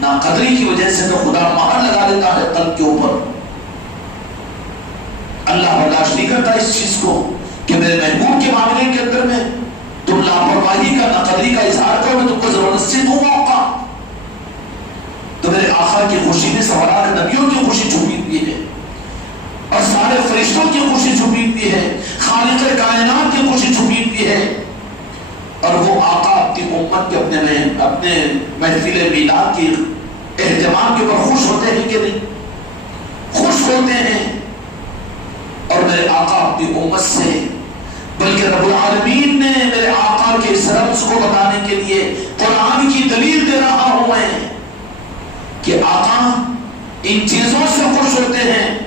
نہ قدری کی وجہ سے تو خدا مہر لگا دیتا ہے قلب کے اوپر. اللہ برداشت نہیں کرتا اس چیز کو کہ میرے محبوب کے معاملے کے اندر میں تم لاپرواہی کا نہ قدری کا اظہار کرو، میں تم کو زبردستی دوں موقع. تو میرے آقا کی خوشی میں سوالات نبیوں کی خوشی چھپی ہوئی ہے اور سارے فرشتوں کی خوشی چھپی ہوئی ہے، خالق کائنات کی خوشی چھپی ہوئی ہے. اور وہ آقا اپنی امت کے اپنے محفل میلاد کے اہتمام کے اوپر خوش ہوتے ہیں کہ نہیں؟ خوش ہوتے ہیں. اور میرے آقا اپنی امت سے، بلکہ رب العالمین نے میرے آقا کے اس رمز کو بتانے کے لیے قرآن کی دلیل دے رہا ہوں میں کہ آقا ان چیزوں سے خوش ہوتے ہیں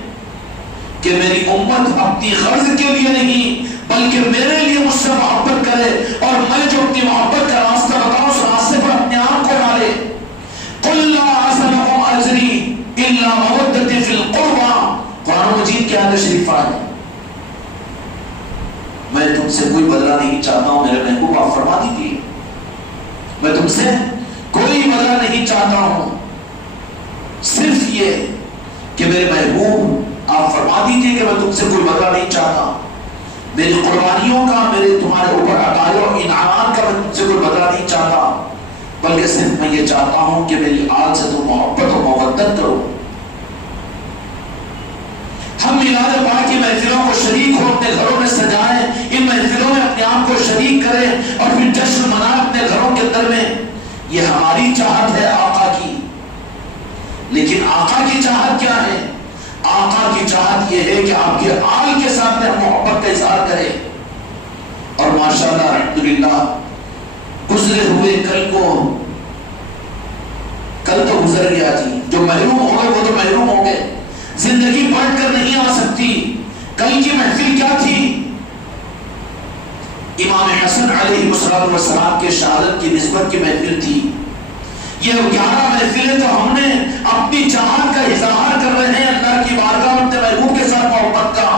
کہ میری امت اپنی غرض کے لیے نہیں بلکہ میرے لیے مجھ سے محبت کرے، اور میں جو اپنی محبت کا راستہ بتاؤں اس راستے پر اپنے آپ کو ڈالے. قُلْ لَا أَسْأَلُكُمْ أَجْرِي إِلَّا مَوَدَّةً فِي الْقُرْبَى. قرآن مجید کے آیت شریف ہے، میں تم سے کوئی بدلہ نہیں چاہتا ہوں میرے محبوب، آپ فرما دیجیے میں تم سے کوئی بدلہ نہیں چاہتا ہوں، صرف یہ کہ میرے محبوب آپ فرما دیجیے کہ میں تم سے کوئی بدلہ نہیں چاہتا. میری قربانیوں کا، میرے تمہارے اوپر عطائیوں اور انعامات کا میں تم سے کوئی بدلہ نہیں چاہتا، بلکہ صرف میں یہ چاہتا ہوں کہ میری آل سے تم محبت اور مودت کرو. ہم میلاد پاک کی محفلوں کو شریک ہو، اپنے گھروں میں سجائیں، ان محفلوں میں اپنے آپ کو شریک کریں اور پھر جشن منائیں اپنے گھروں کے اندر میں. یہ ہماری چاہت ہے آقا کی. لیکن آقا کی چاہت کیا ہے؟ آقا کی چاہت یہ ہے کہ آپ کے آل کے ساتھ میں محبت کا اظہار کریں. اور ماشاءاللہ الحمدللہ گزرے ہوئے کل تو گزر گیا جی، جو محروم ہو گئے وہ تو محروم ہو گئے، زندگی پلٹ کر نہیں آ سکتی. کل کی محفل کیا تھی؟ امام حسن علیہ السلام کے شہادت کی نسبت کی محفل تھی. یہ 11 محفلیں تو ہم نے اپنی چاہت کا اظہار کر رہے ہیں اللہ کی بارگاہ میں اپنے محبوب کے ساتھ محبت کا.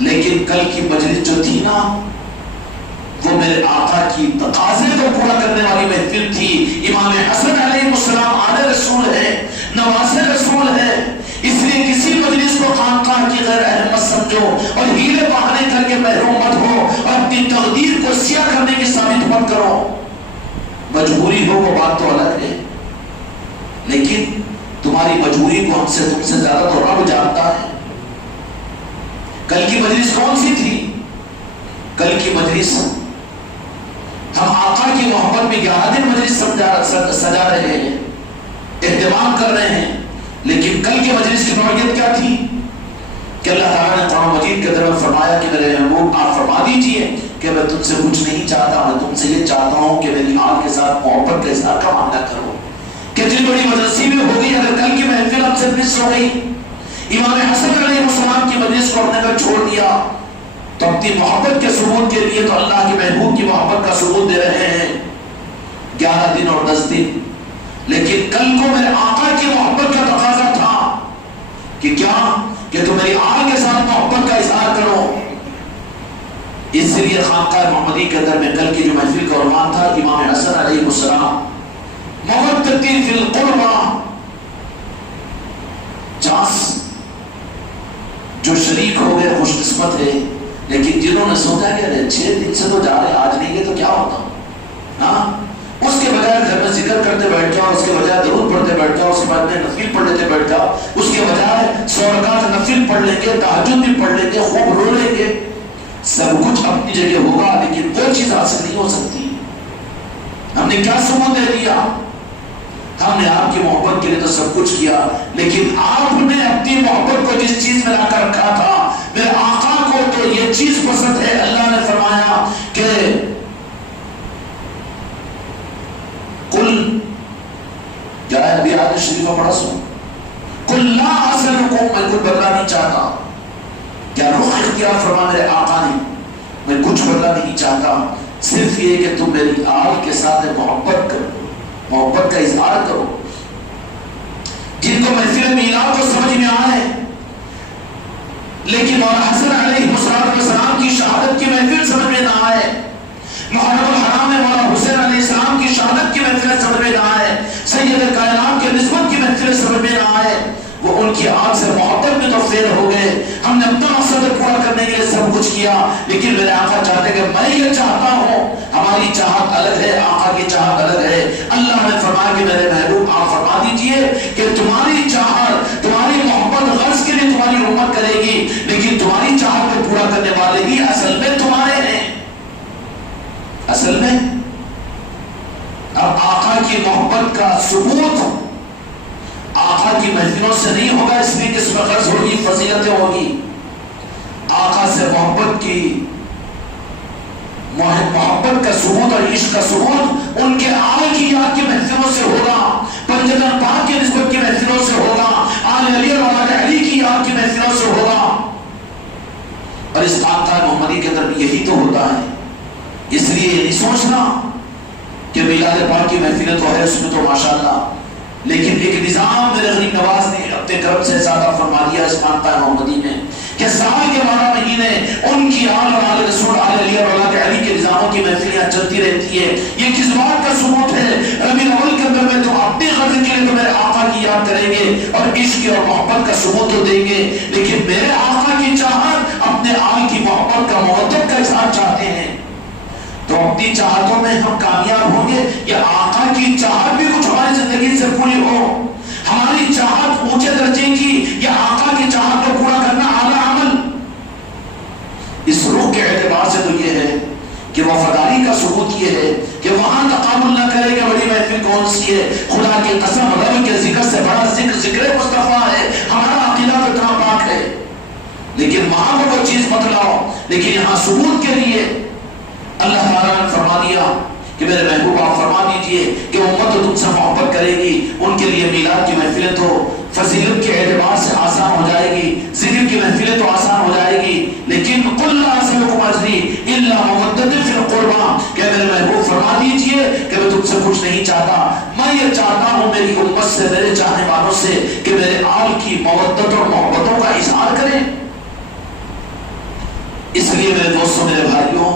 لیکن کل کی مجلس جو تھی نا، وہ میرے آقا کی تقاضے کو پورا کرنے والی محفل تھی. امام حسن علیہ السلام آل رسول ہے، نواز رسول ہے، اس لیے کسی مجلس کو خانقاہ کی غیر اہمیت سمجھو اور ہیلے بہانے کر کے محروم مت ہو اور اپنی تقدیر کو سیاہ کرنے کی ثابت مت کرو. مجبوری ہو وہ بات تو الگ ہے، لیکن تمہاری مجبوری کو ہم سے تم سے زیادہ تو رب جانتا ہے. کل کی مجلس کون سی تھی؟ کل کی مجلس ہم آقا کی محبت میں 11 دن مجلس سجا رہے ہیں، اہتمام کر رہے ہیں. لیکن کل کی مجلس کی نوعیت کیا تھی کہ اللہ تعالیٰ نے قرآن مجید کے اندر فرمایا کہ میرے محبوب آپ فرما دیجئے کہ میں تم سے کچھ نہیں چاہتا، میں تم سے یہ چاہتا ہوں کہ میری آل کے ساتھ محبت کے اظہار کا معاملہ کرو. کتنی بڑی مدرسی میں ہو گئی اگر کل کی محفل ہم سے مس ہو گئی. امام حسن علیہ السلام کی مجلس کو ہم نے اگر چھوڑ دیا تو اپنی محبت کے ثبوت کے لیے تو اللہ کے محبوب کی محبت کا ثبوت دے رہے ہیں 11 دن اور 10 دن. لیکن کل کو میرے آقا کی محبت کا تقاضا تھا کہ کیا کہ تم میری آل کے ساتھ محبت کا اظہار کرو. اس لیے خانقاہ محمدی کے اندر میں کل کی جو محفل کا عنوان تھا امام حسن علیہ السلام مودۃ فی القربى. 50 جو شریک ہو گئے خوش قسمت ہے. لیکن جنہوں نے سوچا کہ 6 دن سے تو جا رہے آج نہیں گئے تو کیا ہوتا، ہاں اس کے بجائے گھر میں ذکر کرتے بیٹھ جاؤ، اس کے بجائے درود پڑھتے بیٹھ جاؤ، اس کے بعد میں نفل پڑھ لیتے بیٹھ جاؤ، اس کے بجائے 100 رکعت نفل پڑھ لیں گے، تہجد بھی پڑھ لیں گے، خوب رو لیں گے، سب کچھ اپنی جگہ ہوگا لیکن کوئی چیز حاصل نہیں ہو سکتی۔ ہم نے کیا ثبوت دے دیا؟ ہم نے آپ کی محبت کے لیے تو سب کچھ کیا، لیکن آپ نے اپنی محبت کو جس چیز میں لا کر رکھا تھا، میرے آقا کو تو یہ چیز پسند ہے، اللہ نے فرمایا کہ قل، کیا ہے ابھی آیت شریفہ پڑھا سو، قل لا اسألکم، میں کوئی بدلہ نہیں چاہتا، کیا رخ اختیار فرما میرے آقا نے، میں کچھ بدلہ نہیں چاہتا، صرف یہ کہ تم میری آل کے ساتھ محبت کرو، محبت کا اظہار کرو۔ جن کو محفل میلاد کو سمجھ میں آئے لیکن مولانا حسن علیہ السلام کی شہادت کی محفل سمجھ میں نہ آئے، محرم الحرام میں مولانا حسین علیہ السلام کی شہادت کی محفل سمجھ میں نہ آئے، سید کائنات کے نسبت کی محفل سمجھ میں نہ آئے، وہ ان کی آنکھ سے محبت میں تو فیل ہو گئے۔ ہم نے اپنا مقصد پورا کرنے کے لیے سب کچھ کیا، لیکن میرے آقا چاہتے کہ میں یہ چاہتا ہوں، ہماری چاہت الگ ہے، آقا کی چاہت الگ ہے۔ اللہ نے فرمایا کہ میرے محبوب آپ فرما دیجئے کہ تمہاری چاہت، تمہاری محبت غرض کے لیے تمہاری امت کرے گی، لیکن تمہاری چاہت کو پورا کرنے والے ہی اصل میں تمہارے ہیں۔ اصل میں اب آقا کی محبت کا ثبوت آقا کی محفلوں سے نہیں ہوگا، اس لیے کہ اس میں غرض ہوگی، فضیلتیں ہوگی۔ آقا سے محبت کی محبت کا ثبوت اور عشق کا ثبوت ان کے آل کی یاد کی محفلوں سے ہوگا، پنجتن پاک کی نسبت کی محفلوں سے ہوگا، آل علی اور آل علی کی یاد کی محفلوں سے ہوگا۔ اور اس آقا محمدی کے اندر یہی تو ہوتا ہے۔ اس لیے یہ نہیں سوچنا کہ میلاد پاک کی محفلیں تو ہے، اس میں تو ماشاءاللہ، لیکن ایک نظام میرے غریب نواز نے اپنے کرم سے زیادہ فرما دیا اس خانقاہ محمدی میں کہ سال کے 12 مہینے ان کی آل اور آل رسول، آل علی اور آل علی کے نظاموں کی محفلیاں چلتی رہتی ہے۔ یہ کس بات کا ثبوت ہے؟ ربیع الاول کے اندر میں تو اپنے غرض کے لیے تو میرے آقا کی یاد کریں گے اور عشق اور محبت کا ثبوت تو دیں گے، لیکن میرے آقا کی چاہت، اپنے آل کی محبت کا، محبت کا اظہار چاہتے ہیں، تو اپنی چاہتوں میں ہم کامیاب ہوں گے یا آقا کی چاہت بھی کچھ ہماری زندگی سے پوری ہو؟ ہماری چاہت اونچے درجے کی یا آقا کی چاہت کو پورا کرنا اعلیٰ عمل؟ اس روح کے اعتبار سے تو یہ ہے کہ وفاداری کا ثبوت یہ ہے کہ وہاں تقابل نہ کرے کہ بڑی محفل کون سی ہے، خدا کی قسم رب کے ذکر سے بڑا ذکر ذکر مصطفیٰ ہے، ہمارا عقیدہ تو اتنا پاک ہے، لیکن وہاں کو کوئی چیز مت لاؤ۔ لیکن یہاں ثبوت کے لیے اللہ تعالیٰ نے فرما دیا کہ میرے محبوب آپ فرما دیجئے کہ امت تو تم سے محبت کرے گی، ان کے لیے میلاد کی محفلیں تو فضیلت کے اعتبار سے آسان ہو جائے گی، ذکر کی محفلیں تو آسان ہو جائے گی، لیکن قل لا اسألکم اجری الا مودۃ فی القربى، کہ میرے محبوب فرما دیجئے کہ میں تم سے کچھ نہیں چاہتا، میں یہ چاہتا ہوں میری امت سے، میرے چاہنے والوں سے کہ میرے آل کی مودت اور محبتوں کا اظہار کریں۔ اس لیے میرے دوستوں، میرے بھائیوں،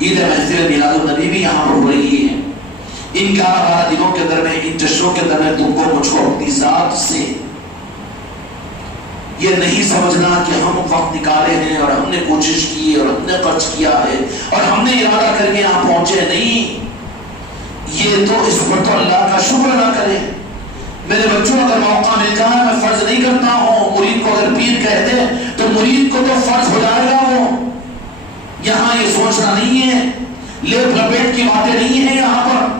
عید محفل میلاد النبی بھی یہاں پر ہو رہی ہے۔ ان 11-12 دنوں کے اندر میں، ان جشنوں کے اندر میں تم کو مجھ کو اپنی ذات سے یہ نہیں سمجھنا کہ ہم وقت نکالے ہیں اور ہم نے کوشش کی اور ہم نے خرچ کیا ہے اور ہم نے ارادہ کر کے یہاں پہنچے، نہیں، یہ تو اس پر تو اللہ کا شکر ادا کرے۔ میرے بچوں، اگر موقع مل جائے، میں فرض نہیں کرتا ہوں، مرید کو اگر پیر کہتے تو مرید کو تو فرض ہو جائے گا، وہ یہاں یہ سوچنا نہیں ہے، لیپ لپیٹ کی باتیں نہیں ہیں یہاں پر،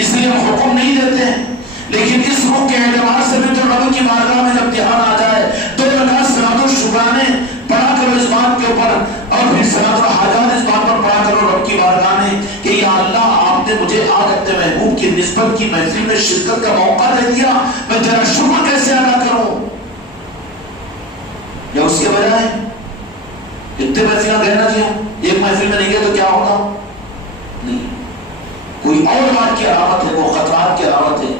اس لیے ہم حکم نہیں دیتے ہیں، لیکن اس روح کے اعتبار سے بھی تو رب کی بارگاہ میں جب دھیان آ جائے، 2 رکعت صلاۃ الشکرانے پڑھا کرو اس بات کے اوپر، اور پھر صلاۃ الحاجات اس بات پر پڑھا کرو رب کی بارگاہ میں کہ یا اللہ، آپ نے مجھے آج اپنے محبوب کی نسبت کی محفل میں شرکت کا موقع دے دیا، میں تیرا شکر کیسے ادا کروں؟ یا اس کے بجائے اتنے محفلیں گئے نا جی، ایک محفل میں نہیں گئے تو کیا ہوگا؟ نہیں، کوئی اور بات کی علامت ہے، وہ خطرات کی علامت ہے۔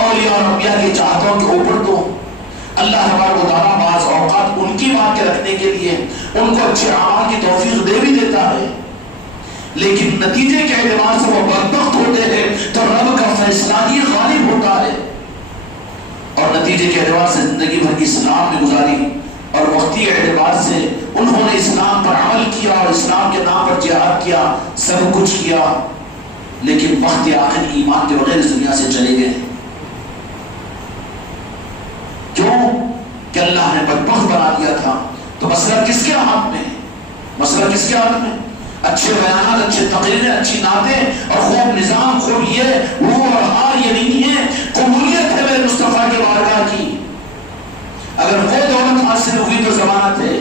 اولیاء اور انبیاء کی چاہتوں کے اوپر تو اللہ تبارک و تعالیٰ بعض اوقات ان کی بات کے رکھنے کے لیے ان کو اچھے اعمال کی توفیق دے بھی دیتا ہے، لیکن نتیجے کے اعتبار سے وہ بدبخت ہوتے ہیں تو رب کا فیصلہ ہی غالب ہوتا ہے، اور نتیجے کے اعتبار سے زندگی بھر اسلام میں گزاری، اور وقتی اعتبار سے انہوں نے اسلام پر عمل کیا اور اسلام کے نام پر جہاد کیا، سب کچھ کیا، لیکن وقت آخر ایمان کے بغیر اس دنیا سے چلے گئے۔ کیوں؟ کہ اللہ نے بدبخت بنا دیا تھا۔ تو مسئلہ کس کے ہاتھ میں ہے؟ مسئلہ کس کے ہاتھ میں؟ اچھے بیانات، اچھے تقریریں، اچھی نعتیں اور خوب نظام، خوب یہ وہ اور ہاں، یہ نہیں ہے۔ قبولیت ہے میرے مصطفیٰ کے بارگاہ کی۔ اگر وہ دولت حاصل ہوئی تو ضمانت ہے،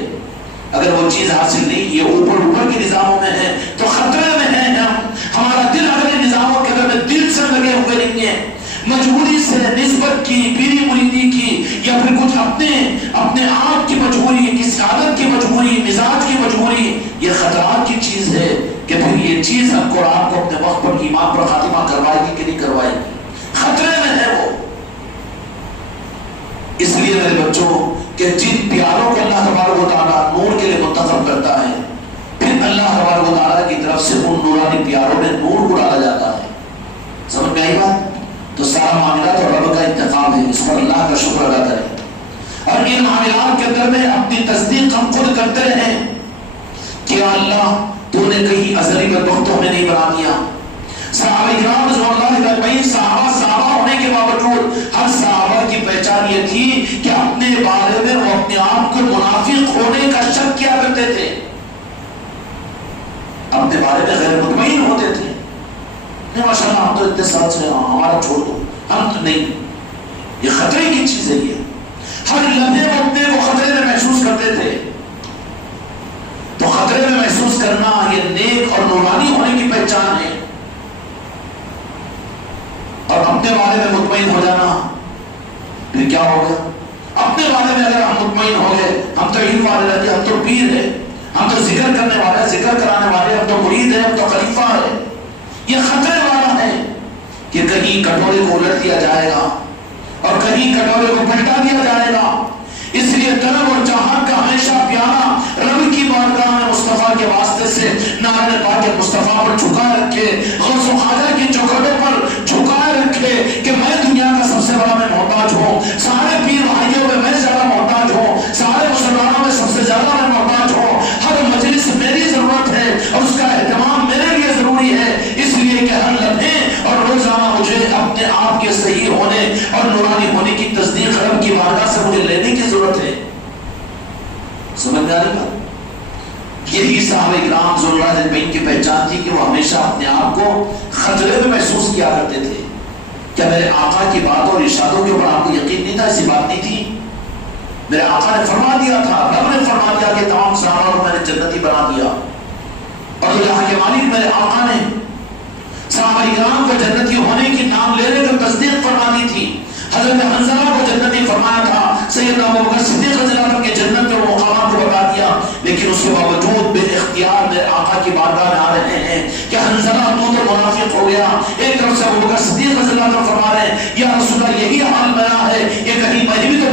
اگر وہ چیز حاصل نہیں، یہ اوپر کے نظاموں میں ہے تو خطرے میں ہیں ہم۔ ہمارا دل اگلے نظاموں کے اندر دل سے لگے ہوئے نہیں ہیں، مجبوری سے، نسبت کی، پیری مریدی کی، یا پھر کچھ اپنے آپ کی مجبوری، کسی عادت کی مجبوری، مزاج کی مجبوری، یہ خطرات کی چیز ہے کہ پھر یہ چیز ہم کو آپ کو اپنے وقت پر ایمان پر خاتمہ کروائے گی کہ نہیں کروائے گی، خطرے میں ہے وہ۔ اس لیے میرے بچوں کہ جن پیاروں کو اللہ تبارک و تعالیٰ نور کے لیے منتخب کرتا ہے، پھر اللہ تبارک و تعالیٰ کی طرف سے ان نورانی پیاروں میں نور کو ڈالا جاتا ہے۔ سمجھ میں آئی بات؟ تو سارا معاملہ تو رب کا انتخاب ہے، اس پر اللہ کا شکر ادا کریں، اور ان معاملات کے اندر میں اپنی تصدیق ہم خود کرتے رہیں کہ اللہ تو نے کہیں ازلی بدبختوں میں نہیں بنا دیا۔ صحابہ کرام رضوان اللہ اجمعین صحابہ ہونے کے باوجود ہر صحابہ کی پہچان یہ تھی کہ اپنے بارے میں وہ اپنے آپ کو منافق ہونے کا شک کیا کرتے تھے، اپنے بارے میں غیر مطمئن ہوتے تھے۔ نہیں ماشاءاللہ ہم تو اتنے سال سے ہمارا چھوڑ دو، ہم تو نہیں۔ یہ خطرے کی چیز ہے، یہ ہر لمحے وہ اپنے کو خطرے میں محسوس کرتے تھے۔ تو خطرے میں محسوس کرنا یہ نیک اور نورانی ہونے کی پہچان ہے، اور اپنے بارے میں مطمئن ہو جانا پھر کیا ہوگا؟ اپنے بارے میں اگر ہم مطمئن ہو گئے، ہم تو علم والے رہتے، ہم تو پیر ہیں، ہم تو ذکر کرنے والے، ذکر کرانے والے، ہم تو مرید ہیں، ہم تو خلیفہ ہیں۔ یہ خطرے والا ہے کہ کہیں کٹورے کو الٹ دیا جائے گا اور کہیں کٹورے کو پلٹا دیا جائے گا۔ اس لیے طلب اور چاہت کا ہمیشہ پیارا رب کی بارگاہ میں مصطفیٰ کے واسطے سے نعرہ پاک مصطفیٰ پر جھکائے رکھے، غوث و خواجہ کی چوکھٹوں پر جھکائے رکھے کہ میں دنیا کا سب سے بڑا میں محتاج ہوں، سارے پیر بھائیوں میں میں زیادہ محتاج ہوں، سارے مسلمانوں میں سب سے زیادہ میں محتاج ہوں، ہر مجلس میری ضرورت ہے اور اس کا اہتمام میرے لیے ضروری ہے۔ اس لیے کہ ہر لمحے اور روزانہ مجھے اپنے آپ کے صحیح ہونے اور نورانی ہونے کی تصدیق رب کی بارگاہ سے مجھے لینے کی ضرورت ہے۔ سمجھ میں آ رہی بات؟ یہی صحابہ کرام رضی اللہ عنہم کی پہچان تھی کہ وہ ہمیشہ اپنے آپ کو خطرے میں محسوس کیا کرتے تھے۔ کیا میرے آقا کی باتوں اور ارشادوں کے اوپر آپ کو یقین نہیں تھا؟ ایسی بات نہیں تھی؟ میرے آقا نے فرما دیا تھا، رب نے فرما دیا کہ تمام صحابہ کو میں نے جنتی بنا دیا، اور اللہ کے مالک میرے آقا نے صحابہ کرام کو جنتی ہونے کی نام لینے کا تصدیق فرما دی تھی۔ حضرت حنظلہ کو جنتی فرمایا تھا، سیدنا ابوبکر صدیق رضی اللہ عنہ کے جنت اور مقامات کو بتا دیا، لیکن اس کے باوجود بے اختیار میرے آقا کی بارگاہ میں آ رہے ہیں کہ حنظلہ تو منافق ہو گیا۔ ایک طرف سے ابوبکر صدیق رضی اللہ عنہ فرما رہے ہیں یا رسول اللہ یہی حال میرا ہے، یہ کہیں میں بھی تو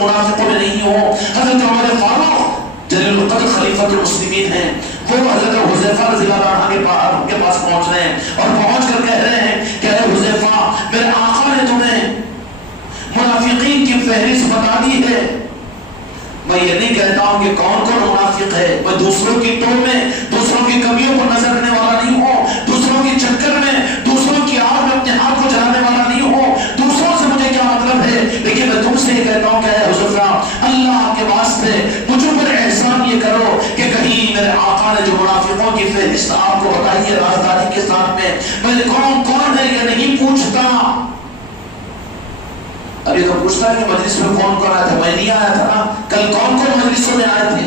منافقوں میں نہیں ہوں۔ حضرت عمر فاروق جلیل القدر خلیفہ المسلمین ہیں، وہ حضرت حذیفہ رضی اللہ عنہ کے پاس پہنچ رہے ہیں اور پہنچ کر کہہ رہے ہیں کہ اے حذیفہ، میرے آقا نے تمہیں منافقین کی فہرست بتا دی ہے۔ میں یہ نہیں کہتا ہوں کہ کون کون منافق ہے، میں دوسروں کی توڑ میں دوسروں کی کمیوں کو نظر رکھنے والا نہیں ہوں، دوسروں کی چکر میں دوسروں کی آگ میں اپنے ہاتھ کو جلانے والا نہیں ہوں، دوسروں سے مجھے کیا مطلب ہے، لیکن میں تم سے یہ کہتا ہوں کہ اے حذیفہ، اللہ کے واسطے مجھ پر احسان یہ کرو کہ کہیں میرے آقا نے جو منافقوں کی فہرست آپ کو بتائی ہے رازداری کے ساتھ میں کون کون ہے یہ نہیں پوچھتا۔ اب یہ تو پوچھتا ہے کہ مجلس میں کون کون آیا تھا، میں نہیں آیا تھا نا، کل کون کون مجلسوں میں آئے تھے،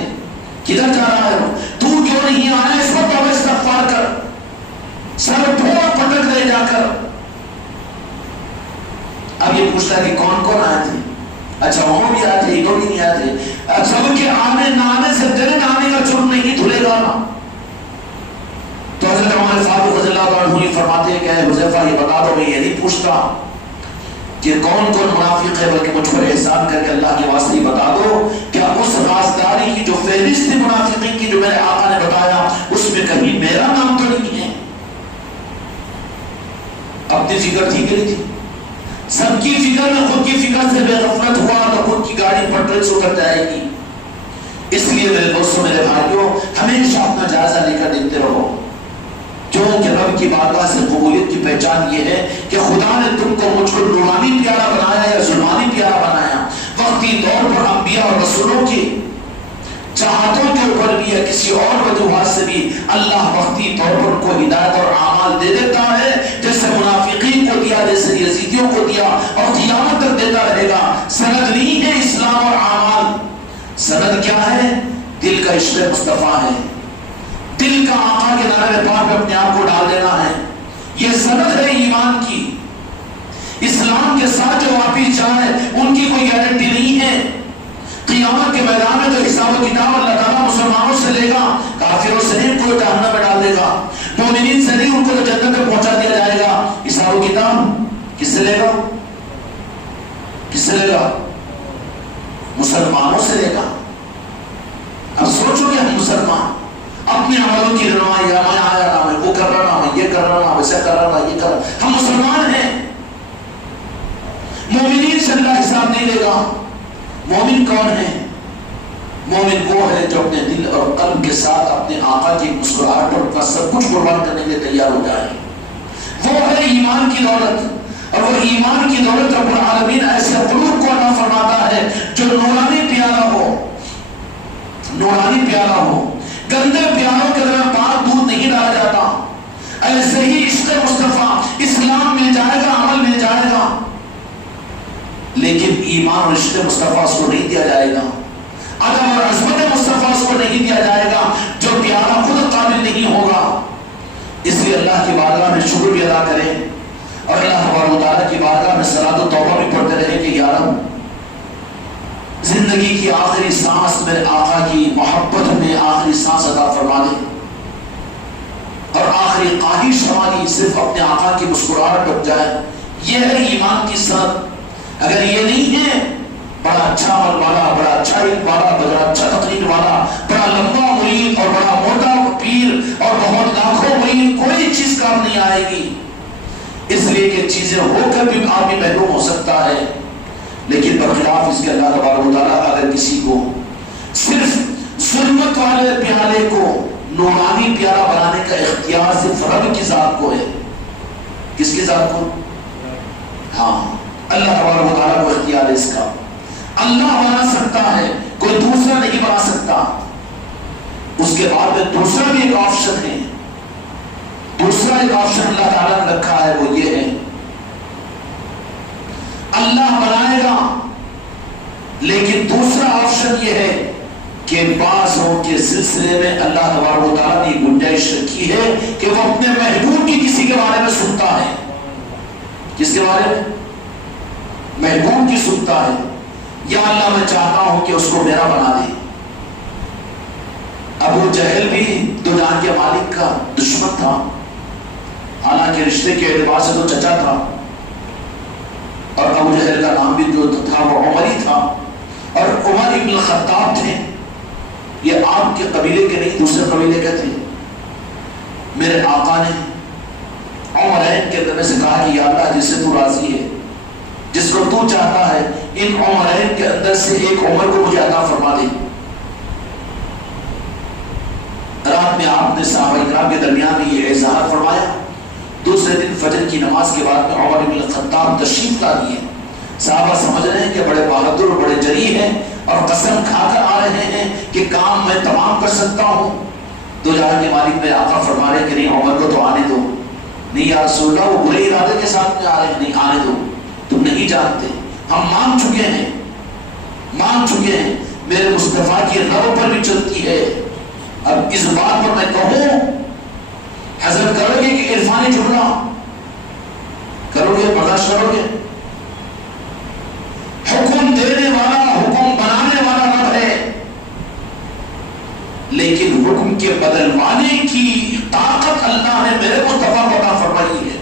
کدھر جا رہا ہے، تو کیوں نہیں آیا، اس وقت اب استغفار کر، سر پھوڑ پٹک دے جا کر۔ اب یہ پوچھتا ہے کہ کون کون آئے تھے، اچھا وہ بھی آئے تھے، یہ بھی نہیں آئے تھے، اب سب کے آنے نہ آنے سے تیرے نہ آنے کا جرم نہیں دھلے گا نا۔ تو حضرت عمر فاروق رضی اللہ عنہ فرماتے ہیں کہ اے حذیفہ یہ بتا دو، میں یہ نہیں پوچھتا کہ کون کون منافق ہے، بلکہ مجھ پر احسان کر کے اللہ کے واسطے بتا دو کیا اس رازداری کی جو فہرست تھی منافقین کی جو میرے آقا نے بتایا اس میں کبھی میرا نام تو نہیں ہے۔ اپنی فکر تھی کہ نہیں تھی؟ سب کی فکر میں خود کی فکر سے بے غفلت ہوا تو خود کی گاڑی پٹری سے اتر جائے گی، اس لیے میرے دوستوں میرے بھائیوں ہمیشہ اپنا جائزہ لے کر دیکھتے رہو، کیونکہ رب کی بارگاہ سے قبولیت کی پہچان یہ ہے کہ خدا نے تم کو مجھ کو نورانی پیارا بنایا یا ظلمانی پیارا بنایا۔ وقتی طور پر انبیاء اور رسولوں کی چاہتوں کے اوپر بھی یا کسی اور وجوہات سے بھی اللہ وقتی طور پر ان کو ہدایت اور اعمال دے دیتا ہے، جیسے منافقین کو دیا، جیسے یزیدیوں کو دیا، اور قیامت تک دیتا رہے گا۔ سند نہیں ہے اسلام اور اعمال، سند کیا ہے؟ دل کا عشق مصطفیٰ ہے، دل کا آقا کے نعرے پاک میں اپنے آپ کو ڈال دینا ہے، یہ سند ہے ایمان کی۔ اسلام کے ساتھ جو واپس جائے ان کی کوئی گارنٹی نہیں ہے۔ قیامت کے میدان میں تو حساب و کتاب اللہ تعالیٰ مسلمانوں سے لے گا، کافروں سے نہیں، ان کو جہنم میں ڈال دے گا، مومنین سے نہیں، ان کو تو جنت میں پہنچا دیا جائے گا۔ حساب و کتاب کس سے لے گا؟ کس سے لے گا؟ مسلمانوں سے لے گا۔ اب سوچو کہ ہم مسلمان اپنے عملوں کی رہنمائی، میں آیا نہ میں وہ کر رہا نہ میں یہ کر رہا نہ ویسے کر رہا نہ یہ کر رہا، ہم مسلمان ہیں۔ مومنین سے اللہ حساب نہیں لے گا۔ مومن کون ہے؟ مومن وہ ہے جو اپنے دل اور قلب کے ساتھ اپنے آقا کی مسکراہٹ اور اپنا سب کچھ قربان کرنے کے لیے تیار ہو جائے۔ وہ ہے ایمان کی دولت، اور وہ ایمان کی دولت رب العالمین ایسے قلوب کو عطا فرماتا ہے جو نورانی پیالہ ہو، نورانی پیالہ ہو۔ گندے پیالوں کے اندر پاک دودھ نہیں ڈالا جاتا۔ ایسے ہی عشق مصطفیٰ، اسلام مل جائے گا، عمل مل جائے گا، لیکن ایمان اور عشق مصطفیٰ اس کو نہیں دیا جائے گا، ادب اور عظمت مصطفیٰ اس کو نہیں دیا جائے گا، جو پیالہ خود قابل نہیں ہوگا۔ اس لیے اللہ کی بارگاہ میں شکر بھی ادا کریں، اور اللہ تبارک و تعالیٰ کی بارگاہ میں صلاۃ و توبہ بھی پڑھتے رہیں کہ یا رب زندگی کی آخری سانس میرے آقا کی محبت میں آخری سانس عطا فرما دے، اور آخری خواہش ہماری صرف اپنے آقا کی مسکراہٹ بن جائے۔ یہ ہے ایمان کی سند۔ اگر یہ نہیں ہے، بڑا اچھا عمل والا، بڑا اچھا علم والا، بڑا اچھا تقریر والا، بڑا لمبا مرید اور بڑا موٹا پیر اور بہت لاکھوں مرید، کوئی چیز کام نہیں آئے گی، اس لیے کہ چیزیں ہو کر بھی آدمی محروم ہو سکتا ہے۔ لیکن برخلاف اس کے اللہ تبارک و تعالیٰ اگر کسی کو صرف ظلمت والے پیالے کو نورانی پیالہ بنانے کا اختیار صرف رب کی ذات کو ہے۔ کس کی ذات کو؟ ہاں، اللہ تبارک و تعالیٰ کو اختیار ہے اس کا۔ اللہ بنا سکتا ہے، کوئی دوسرا نہیں بنا سکتا۔ اس کے بعد میں دوسرا بھی ایک آپشن ہے، دوسرا ایک آپشن اللہ تعالیٰ نے رکھا ہے، وہ یہ ہے اللہ بنائے گا، لیکن دوسرا آپشن یہ ہے کہ بعضوں کے سلسلے میں اللہ تبارک و تعالیٰ نے گنجائش رکھی ہے کہ وہ اپنے محبوب کی کسی کے بارے میں سنتا ہے۔ کس کے بارے میں؟ محبوب کی سنتا ہے۔ یا اللہ میں چاہتا ہوں کہ اس کو میرا بنا دے۔ ابو جہل بھی دو جہان کے مالک کا دشمن تھا، حالانکہ رشتے کے اعتبار سے تو چچا تھا، اور ابو جہل کا نام بھی جو تھا وہ عمر ہی تھا، اور عمر ابن الخطاب تھے۔ یہ آپ کے قبیلے کے نہیں، دوسرے قبیلے کے تھے۔ میرے آقا نے عمرین کے درمیان سے کہا کہ یا اللہ جس سے تو راضی ہے، جس کو تو چاہتا ہے، ان عمرین کے اندر سے ایک عمر کو مجھے عطا فرما دے۔ رات میں آپ نے صحابہ کرام کے درمیان میں یہ اظہار فرمایا۔ دوسرے دن فجر کی نماز کے بعد میں عمر بن الخطاب تشریف لا لیے۔ صحابہ سمجھ رہے ہیں کہ بڑے بہادر اور بڑے جری ہیں، اور قسم کھا کر آ رہے ہیں کہ کام میں تمام کر سکتا ہوں۔ دو جہان کے مالک میں آقا فرما رہے کہ نہیں، عمر کو تو آنے دو۔ نہیں یا رسول اللہ، وہ برے ارادے کے ساتھ میں آ رہے ہیں، نہیں آنے دو، تم نہیں جانتے، ہم مان چکے ہیں، مان چکے ہیں، میرے مصطفیٰ کی رب پر بھی چلتی ہے۔ اب اس بات پر میں کہوں، حضرت کرو گے کہ عرفانی جملہ کرو گے، برداشت کرو گے؟ حکم دینے والا، حکم بنانے والا رب ہے، لیکن حکم کے بدلوانے کی طاقت اللہ نے میرے مصطفیٰ کو عطا فرمائی ہے،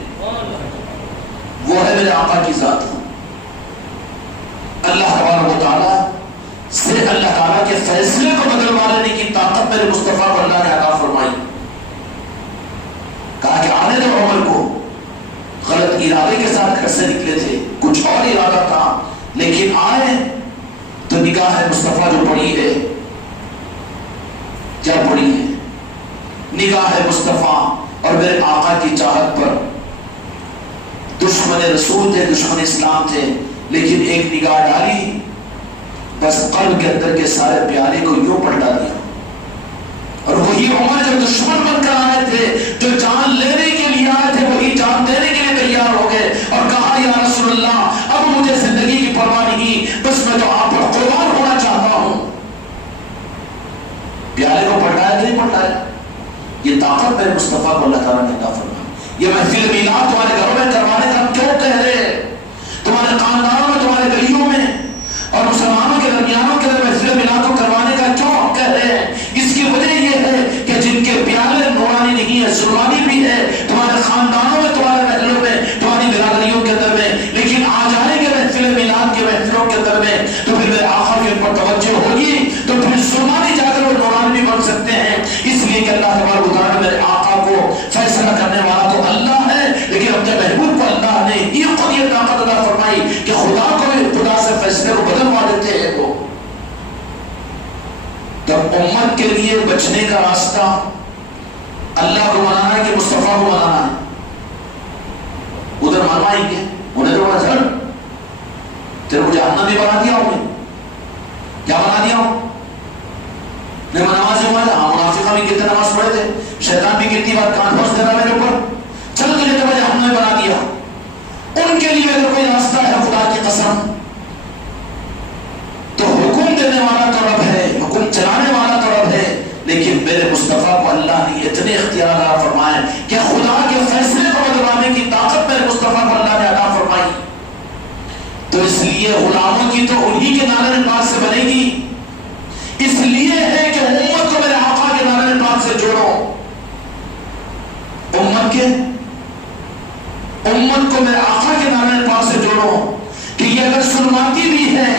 وہ ہے میرے آقا کی ذات۔ اللہ تبارک و تعالیٰ سے اللہ تعالیٰ کے فیصلے کو بدلوا لینے کی طاقت میرے مصطفیٰ کو اللہ نے عطا فرمائی۔ کہا کہ آنے دو عمر کو، غلط ارادے کے ساتھ گھر سے نکلے تھے، کچھ اور ارادہ تھا، لیکن آئے تو نگاہ مصطفیٰ جو پڑی ہے نگاہ مصطفیٰ اور میرے آقا کی چاہت پر. دشمن رسول تھے، دشمن اسلام تھے، لیکن ایک نگاہ ڈالی، بس قلب کے اندر کے سارے پیارے کو یوں پلٹا دیا. اور وہی عمر جو دشمن بن کر آئے تھے، جو جان لینے کے لیے آئے تھے، وہی جان دینے کے لیے تیار ہو گئے اور کہا یا رسول اللہ اب مجھے زندگی کی پرواہ نہیں، بس میں تو آپ پر قربان ہونا چاہتا ہوں. پیارے کو پلٹایا کہ نہیں پلٹایا؟ یہ طاقت میرے مصطفیٰ کو اللہ تعالیٰ نے عطا فرمائی. یہ محفل میلاد تمہارے گھروں میں کروانے کا ہم کیوں کہہ رہے ہیں؟ تمہارے خاندانوں میں، تمہارے گلیوں میں اور مسلمانوں کے درمیانوں کے اندر محفل میلاد کو کروانے کا کیوں ہم کہہ رہے ہیں؟ اس کی وجہ یہ ہے کہ جن کے پیارے نورانی نہیں ہے، ظلمانی بھی ہے تمہارے خاندانوں میں، تمہارے محلوں میں، تمہاری برادریوں کے اندر میں، لیکن آ جائیں گے محفل میلاد کے محفلوں کے اندر میں تو پھر میرے آقا کے اوپر توجہ ہوگی تو پھر ظلمانی جا کر وہ نورانی بھی بن سکتے ہیں. اس لیے کہ اللہ تبارک و تعالیٰ میرے آقا کو فیصلہ کرنے والا تو اللہ ہے، لیکن اپنے محبوب کو اللہ نے یہ خود یہ طاقت عطا فرمائی کہ خدا کو خدا سے فیصلے کو بدلوا دیتے ہیں. وہ جب امت کے لیے بچنے کا راستہ اللہ کو منانا ہے کہ مصطفیٰ کو منانا ہے، ادھر منوائیں گے انہیں تو بڑا جھڑ تیرے کو جہنم بھی بنا دیا ہوں، کیا بنا دیا ہوں؟ نہیں نماز ہوا تھا، منافقہ بھی کتنے نماز پڑھے تھے، شیطان بھی کتنی بار کان پھنس دے رہا میرے اوپر، چل تجھے تو جہنم میں بنا دیا. ان کے لیے اگر کوئی راستہ ہے خدا کی قسم تو حکم دینے والا تو رب ہے، حکم چلانے والا تو رب ہے، لیکن میرے مصطفیٰ کو اللہ نے اتنے اختیارات فرمائے کہ خدا کے فیصلے کو بدلوانے کی طاقت میرے مصطفیٰ کو اللہ نے عطا فرمائی. تو اس لیے غلاموں کی تو انہی کے نعرے پاک سے بنے گی. اس لیے ہے کہ امت کو میرے آقا کے نعرے پاک سے جوڑو. امت کو میرے آقا کے نعرے پاک سے جوڑو کہ یہ اگر ظلماتی بھی ہے،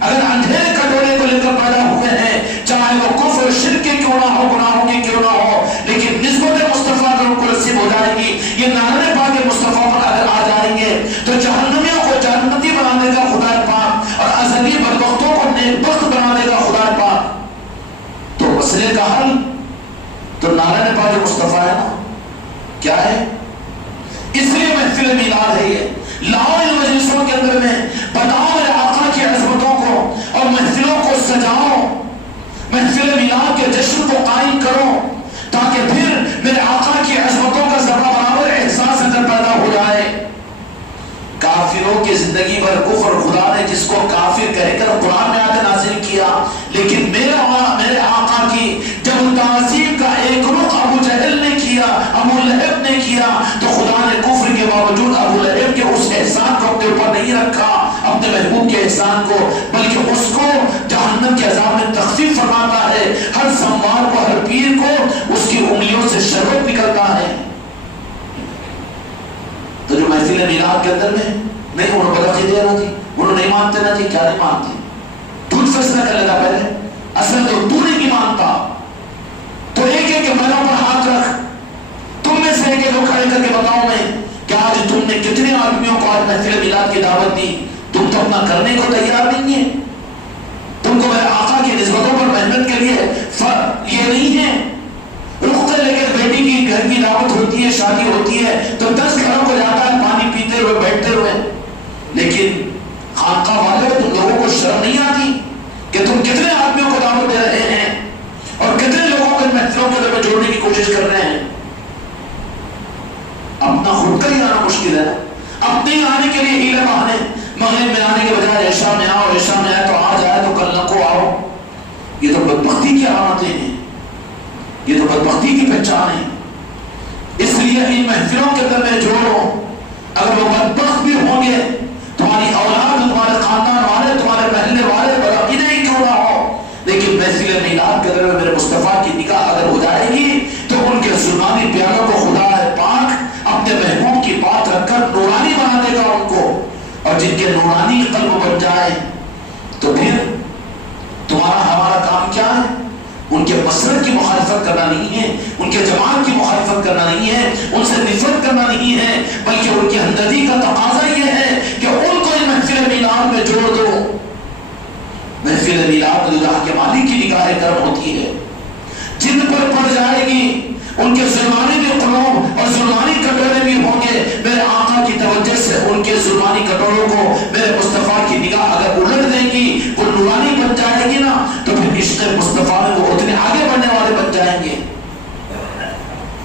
اگر اندھیرے کٹورے کو لے کر پیدا ہوئے ہیں، چاہے وہ کفر شرک کے کیوں نہ ہو، گناہوں کے کیوں نہ ہو، لیکن نسبت مصطفیٰ اگر ان کو نصیب ہو جائے گی، یہ نعرے پاک مصطفیٰ پر اگر آ جائیں گے تو جہنمیوں کو جنتی بنا دے گا خدا پاک اور ازلی بدبختوں کو نیکبخت بنا دے گا خدا پاک. تو مسئلے کا حل تو نعرہ پاک مصطفیٰ ہے نا. کیا ہے؟ اس لیے محفل میلاد ہے. یہ لاؤ ان مجلسوں کے اندر میں بتاؤ میرے آقا کی عظمتوں کو اور محفلوں کو سجاؤ، محفل میلاد کے جشن کو قائم کرو تاکہ پھر میرے آقا کی عظمتوں کا ذرہ برابر احساس اندر پیدا ہو جائے. کافروں کی زندگی پر کفر خدا نے جس کو کافر کہہ کر قرآن میں آیت نازل کیا، لیکن میرے آقا کی جب تعظیم کا ایک رخ ابو جہل نے کیا، ابو لہب نے کیا، تو خدا نے کفر کے باوجود ابو لہب کے اس احسان کو اپنے اوپر نہیں رکھا، اپنے محبوب کے احسان کو، بلکہ اس کو جہنم کے عذاب میں تخفیف فرماتا ہے. ہر سوموار کو، ہر پیر کو اس کی انگلیوں سے شربت نکلتا ہے. تو جو محفل میلاد کے اندر میں نہیں، انہوں نے بدعقیدہ نہ تھی، انہوں نہیں مانتے نہ تھی، کیا نہیں مانتے، تو فیصلہ کر لیتا پہلے. اصل تو تو نہیں مانتا، تو ایک ایک کے پیروں پر ہاتھ رکھ، تم میں سے ایک ایک کو کھڑے کر کے بتاؤ میں کہ آج تم نے کتنے آدمیوں کو آج محفل میلاد کی دعوت دی. تم تو اپنا کرنے کو تیار نہیں ہے، تم کو میرے آقا کی نسبتوں پر محنت کے لیے یہ نہیں ہے. رختے لے کر بیٹی کی گھر کی دعوت ہوتی ہے، شادی ہوتی ہے تو 10 گھروں کو جاتا ہے پانی پیتے ہوئے، بیٹھتے ہوئے، لیکن خانقاہ والے تم لوگوں کو شرم نہیں آتی کہ تم کتنے آدمیوں کو دعوت دے رہے ہیں اور کتنے لوگوں کو محفلوں کے اندر جوڑنے کی کوشش کر رہے ہیں. اپنا خود کا ہی آنا مشکل ہے، اپنے آنے کے لیے ہیلے بہانے، مغرب میں آنے کے بجائے عشاء میں آؤ، عشاء میں آئے تو آج آئے تو کل نہ کو آؤ. یہ تو بدبختی کی علامتیں ہیں، یہ تو بدبختی کی پہچان ہے. اس لیے ان محفلوں کے اندر میں جوڑو. اگر وہ بدبخت بھی ہوں گے، تمہاری اولاد، تمہارے خاندان والے، تمہارے محلے والے بدعقیدہ ہی کیوں نہ ہو، لیکن محفل میلاد کے اندر میں میرے مصطفیٰ کی نگاہ اگر ہو جائے گی تو ان کے ظلمانی پیاروں کو خدا پاک اپنے محبوب کی بات رکھ کر نورانی بنا دے گا ان کو. اور جن کے نورانی قلب بن جائے تو پھر تمہارا ہمارا کام کیا ہے؟ ان کے مسلک کی مخالفت کرنا نہیں ہے، ان کے جماعت کی مخالفت کرنا نہیں ہے، ان سے نفرت کرنا نہیں ہے، بلکہ ان کی ہمدردی کا تقاضا یہ ہے کہ ان کو ان محفل میلاد میں جوڑ دو. محفل میلاد اللہ کے مالک کی نگاہ کرم ہوتی ہے. جن پر پڑ جائے گی ان کے ظلمانی بھی قلوب اور ظلمانی کٹورے بھی ہوں گے میرے آقا کی توجہ سے ان کے ظلمانی کٹوروں کو میرے مصطفیٰ کی نگاہ اگر الٹ دے گی وہ نورانی بن جائے گی نا تو پھر عشق مصطفیٰ میں وہ اتنے آگے بڑھنے والے بن جائیں گے.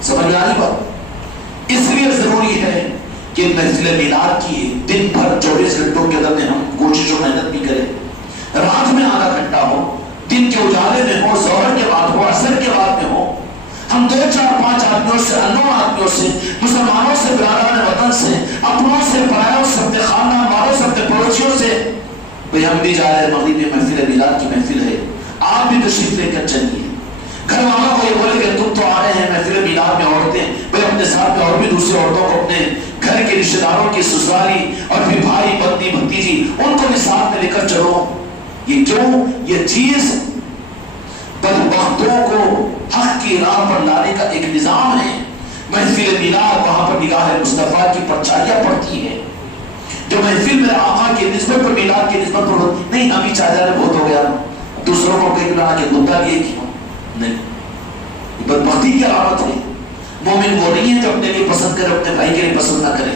سمجھ آ رہی بات؟ اس لیے ضروری ہے کہ محفل میلاد کی دن بھر 24 گھنٹوں کے اندر میں ہم کوشش و محنت بھی کریں. رات میں آدھا گھنٹہ ہو، دن کے اجالے میں ہو، ظہر کے بعد ہو، عصر کے بعد میں ہو، ہم 2 4 5 آدمیوں سے، انون آدمیوں سے، مسلمانوں سے، برادران وطن سے، اپنوں سے، پرایوں سے، اپنے خاندان والوں سے، اپنے پڑوسیوں سے، بھئی ہم بھی جا رہے ہیں مغرب میں محفل میلاد کی محفل ہے، آپ بھی تشریف لے کر چلیے. گھر والوں کو یہ بولے کہ تم تو آ رہے ہیں محفل میلاد میں عورتیں، بھئی اپنے ساتھ میں اور بھی دوسری عورتوں کو، اپنے گھر کے رشتہ داروں کی سسرالی اور پھر بھائی بندی بھتیجی ان کو بھی ساتھ میں لے کر چلو. یہ کیوں؟ یہ چیز بدبختوں کو حق کی راہ پر لانے کا ایک نظام ہے. محفل میلاد وہاں پر نگاہ مصطفیٰ کی پرچھائیاں پڑتی ہے. جو محفل میرے آقا کی نسبت پر، میلاد کی نسبت پر نہیں، ابھی چادر بہت ہو گیا، دوسروں کو کہیں بنا کے گتا لیے کیوں نہیں، بدبختی کی علامت ہے. مومن وہ نہیں ہے جو اپنے لیے پسند کرے اپنے بھائی کے لیے پسند نہ کرے.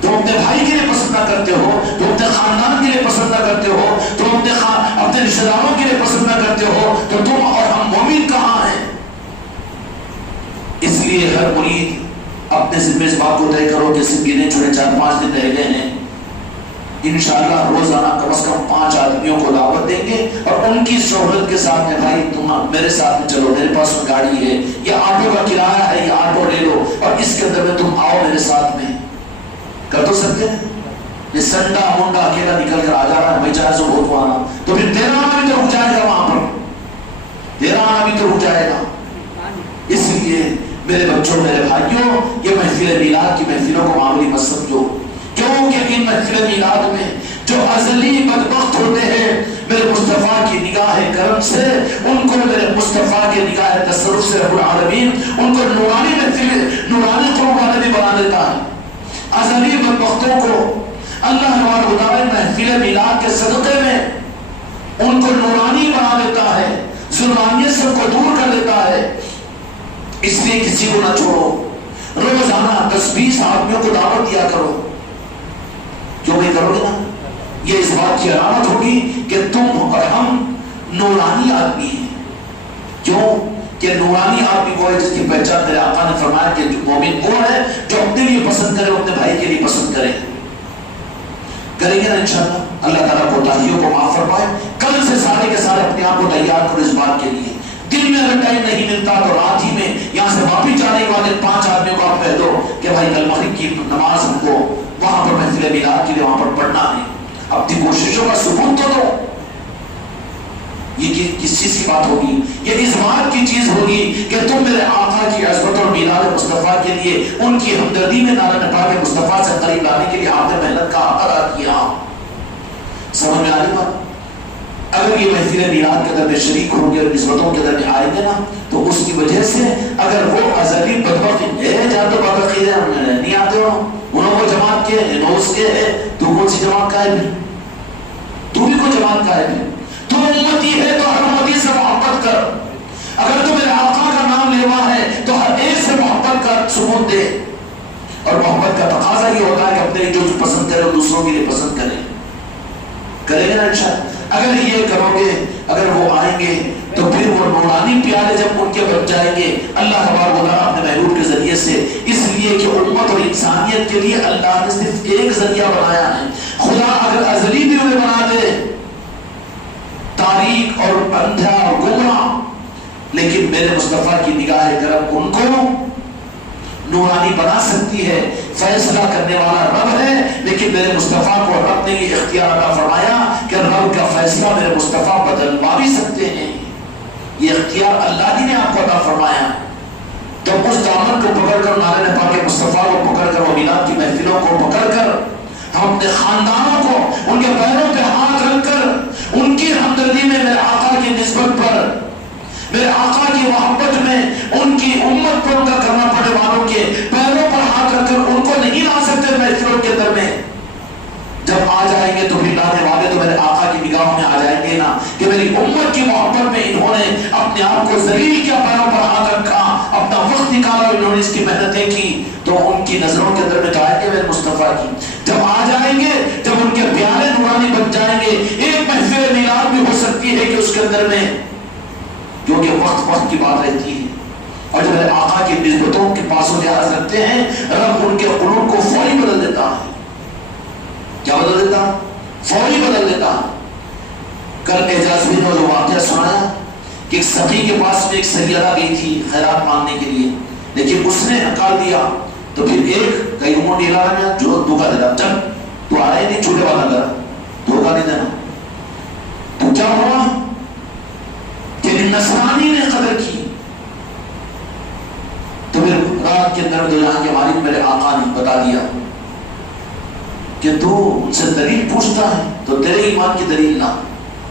تم اپنے بھائی کے لیے پسند نہ کرتے ہو، تم اپنے خاندان کے لیے پسند نہ کرتے ہو، تم اپنے رشتہ داروں کے لیے پسند نہ کرتے ہو، تو تم اور ہم مومن کہاں ہیں؟ اس لیے ہر مرید اپنے ذمہ اس بات کو طے کرو کہ صرف گنے چنے 4 5 دن رہ گئے ہیں، انشاءاللہ روزانہ کم از کم 5 آدمیوں کو دعوت دیں گے اور ان کی شہرت کے ساتھ میں، بھائی تم میرے ساتھ میں چلو، میرے پاس گاڑی ہے، یہ آٹو کا کرایہ ہے، یہ آٹو لے لو اور اس کے اندر میں تم آؤ میرے ساتھ میں. کر تو سکتے ہیں؟ یہ سنڈا منڈا اکیلا نکل کر آ جا رہا ہے، بھائی چاہے سو بہت آنا، تو پھر تیرا آنا بھی تو رک جائے گا وہاں پر، تیرا آنا بھی تو رک جائے گا. اس لیے میرے بچوں، میرے بھائیوں، یہ محفل میلاد کی محفلوں کو معمولی مت سمجھو، کیونکہ ان محفل میلاد میں جو ازلی بدبخت ہوتے ہیں میرے مصطفیٰ کی نگاہ کرم سے، ان کو میرے مصطفیٰ کی نگاہ تصرف سے رب العالمین ان کو نورانی محفل، نورانی قوم والا بھی بنا دیتا ہے. ازلی بدبختوں کو اللہ تعالیٰ محفل میلاد کے صدقے میں ان کو نورانی بنا دیتا ہے، ظلمانیت سے ان کو دور کر دیتا ہے. اس لیے کسی کو نہ چھوڑو، روزانہ 10-20 آدمیوں کو دعوت دیا کرو. جو بھی کرو گے نا، یہ اس بات کی علامت ہوگی کہ تم اور ہم نورانی آدمی ہیں. کیوں کہ نورانی آدمی وہ ہے جس کی پہچان میرے آقا نے فرمایا کہ مومن وہ ہے جو اپنے لیے پسند کرے، اپنے بھائی کے لیے پسند کرے. کریں گے نا انشاءاللہ. اللہ تعالیٰ کوتاہیوں کو معاف فرمائے. کل سے سارے کے سارے اپنے آپ کو تیار کرو اس بات کے لیے. دن میں اگر ٹائم نہیں ملتا تو رات ہی میں یہاں سے واپس جانے کے بعد 5 آدمیوں کو آپ کہہ دو کہ بھائی کل مغرب کی نماز ہم کو وہاں پر محفل میلاد کے لیے وہاں پر پڑھنا ہے. اپنی کوششوں کا ثبوت تو دو. یہ کس چیز کی بات ہوگی؟ یہ اس بات کی چیز ہوگی کہ تم میرے آقا کی عظمت اور میلاد مصطفیٰ کے لیے ان کی ہمدردی میں نعرہ نپا کے مصطفیٰ سے قریب لانے کے لیے آپ نے محنت کا حق ادا کیا. سمجھ میں آ رہی بات؟ اگر یہ محفل میلاد کے اندر میں شریک ہوں گے اور نسبتوں کے اندر میں آئیں گے نا، تو اس کی وجہ سے اگر وہ ازلی بدبخت جہاں تو بدبختی ہے نہیں آتے ہو، انہوں کو جماعت کے نوز کے ہے، تو کون سی جماعت کا ہے؟ تو بھی کوئی جماعت کا ہے. تو امتی ہے تو ہر امتی سے محبت کر. اگر تو میرے آقا کا نام لیوا ہے تو ہر ایک سے محبت کا ثبوت دے. اور محبت کا تقاضا یہ ہوتا ہے کہ اپنے جو پسند کرے دوسروں کے لیے پسند کرے. کرے گا نا انشاءاللہ. اگر یہ کرو گے، اگر وہ آئیں گے تو پھر وہ نورانی پیالے جب ان کے بن جائیں گے اللہ تبارک و تعالیٰ اپنے محبوب کے ذریعے سے، اس لیے کہ امت اور انسانیت کے لیے اللہ نے صرف ایک ذریعہ بنایا ہے. خدا اگر ازلی بھی انہیں بنا دے تاریک اور اندھا اور گمراہ، لیکن میرے مصطفیٰ کی نگاہ کرم ان کو نورانی بنا سکتی ہے. فیصلہ کرنے والا رب ہے، لیکن میرے مصطفیٰ کو رب نے یہ اختیار عطا فرمایا کہ رب کا فیصلہ میرے مصطفیٰ بدلوا بھی سکتے ہیں. یہ اختیار اللہ ہی نے آپ کو عطا فرمایا. جب اس دامن کو پکڑ کر نعرہ نپا کے مصطفیٰ کو پکڑ کر و میلاد کی محفلوں کو پکڑ کر ہم اپنے خاندانوں کو ان کے پیروں پہ ہاتھ رکھ کر ان کی ہمدردی میں میرے آقا کی نسبت پر، میرے آقا کی محبت میں، ان کی امت پر ان کا کرنا پڑے والوں کے پیروں پر ہاتھ رکھ کر ان کو نہیں لا سکتے محفلوں کے اندر میں. جب آ جائیں گے تو پھر لانے والے تو میرے آقا کی نگاہوں میں آ جائیں گے نا کہ میری امت کی محبت میں انہوں نے اپنے آپ کو ذلیل کیا، پیروں پر ہاتھ رکھا، اپنا وقت نکالا, انہوں نے اس کی محنتیں کی, تو ان کی نظروں کے اندر میں تو آئے میرے مصطفیٰ کی جب آ جائیں گے, جب ان کے پیارے نورانی بن جائیں گے, ایک محفل میلاد بھی ہو سکتی ہے کہ اس کے اندر میں, کیونکہ وقت کی بات رہتی ہے, اور جب آقا کی نسبتوں کے پاس و لحاظ رکھتے ہیں, رب ان کے قلوب کو فوری بدل دیتا ہے. کیا بدل دیتا؟ فوری بدل دیتا. کل اعجاز بھی نے جو واقعہ سنایا کہ ایک سخی کے پاس میں ایک سیدہ گئی تھی خیرات مانگنے کے لیے, لیکن اس نے انکار دیا, تو پھر ایک کئی عمر ڈیلا میں جو دھوکہ دیتا, چل تو آئے نہیں, چھوٹے والا کر, دھوکہ نہیں دینا. تو کیا ہوا کہ نصرانی نے قدر کی, تو پھر رات کے اندر دو جہاں کے مالک میرے آقا نے بتا دیا کہ تو ان سے دلیل پوچھتا ہے تو تیرے ایمان کی دلیل نہ,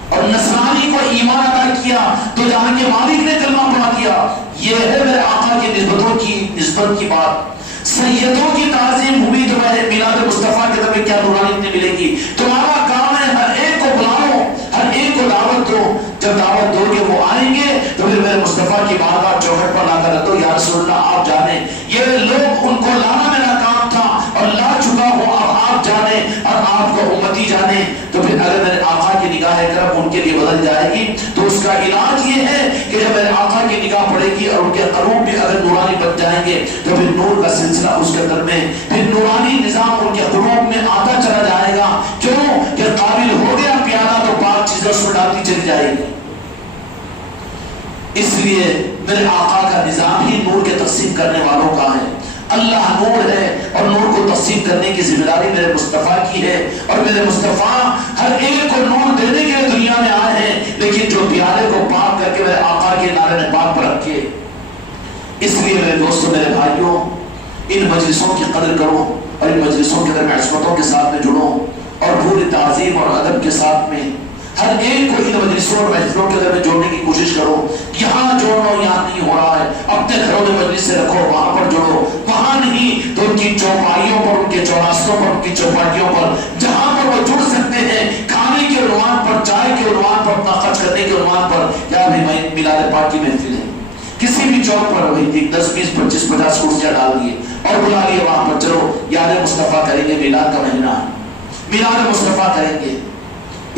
اور نصرانی کو ایمان عطا کیا تو جہاں کے مالک نے کلمہ پڑھا دیا. یہ ہے میرے آقا کی نسبتوں کی نسبت کی بات. سیدوں کی تعظیم ہوئی تو میلاد مصطفیٰ کے طرف کیا نورانیت ملے گی. تمہارا کام ہے ہر ایک کو بلاؤ, ہر ایک کو دعوت دو, جب دعوت دو گے وہ آئیں گے تو پھر میرے مصطفیٰ کی بارگاہ چوکھٹ پر لا کر رکھ دو, یا رسول اللہ آپ جانے, یہ لوگ ان کو لانا میرا کام تھا اور لا چکا ہوں, اب آپ جانے اور آپ کو امتی جانے. تو پھر اگر میرے آقا کی نگاہ کرم ان کے لیے بدل جائے گی تو اس کا علاج یہ ہے کہ جب میرے آقا کی نگاہ پڑے گی اور ان کے قلوب بھی اگر نورانی بن جائیں گے تو پھر نور کا سلسلہ اس کے اندر میں, پھر نورانی نظام ان کے قلوب میں آتا چلا جائے گا. کیوں کہ قابل ہو گیا پیالہ تو پاک چیزیں اس میں ڈالتی چلی جائے گی. اس لیے میرے آقا کا نظام ہی نور کے تقسیم کرنے والوں کا ہے. اللہ نور ہے اور نور کو تقسیم کرنے کی ذمہ داری میرے مصطفیٰ کی ہے, اور میرے مصطفیٰ ہر ایک کو نور دینے کے لیے دنیا میں آئے ہیں, لیکن جو پیالے کو پاک کر کے میرے آقا کے نعرے میں پاک پر رکھے. اس لیے میرے دوستوں, میرے بھائیوں, ان مجلسوں کی قدر کرو اور ان مجلسوں کے اندر عصمتوں کے ساتھ میں جڑو, اور پوری تعظیم اور ادب کے ساتھ میں ہر ایک کو ان مجلسوں اور محفلوں کے اندر میں جوڑنے کی کوشش کرو. یہاں جوڑو, یہاں نہیں ہو رہا ہے, اپنے گھروں میں مجلس سے رکھو, وہاں پر جوڑو. وہاں نہیں تو ان کی چوپائیوں پر, ان کے چوراستوں پر, ان کی چوپاٹیوں پر, جہاں پر وہ جڑ سکتے ہیں, کھانے کے عنوان پر, چائے کے عنوان پر, اپنا خرچ کرنے کے عنوان پر. کیا بھائی میلاد پاک کی محفل ہے, کسی بھی چوک پر وہی 10 20 25 50 کرسیاں ڈال دیے اور بلا لیے وہاں پر, چلو یاد مصطفیٰ کریں گے, میلاد کا مہینہ ہے, میلاد مصطفیٰ کریں گے.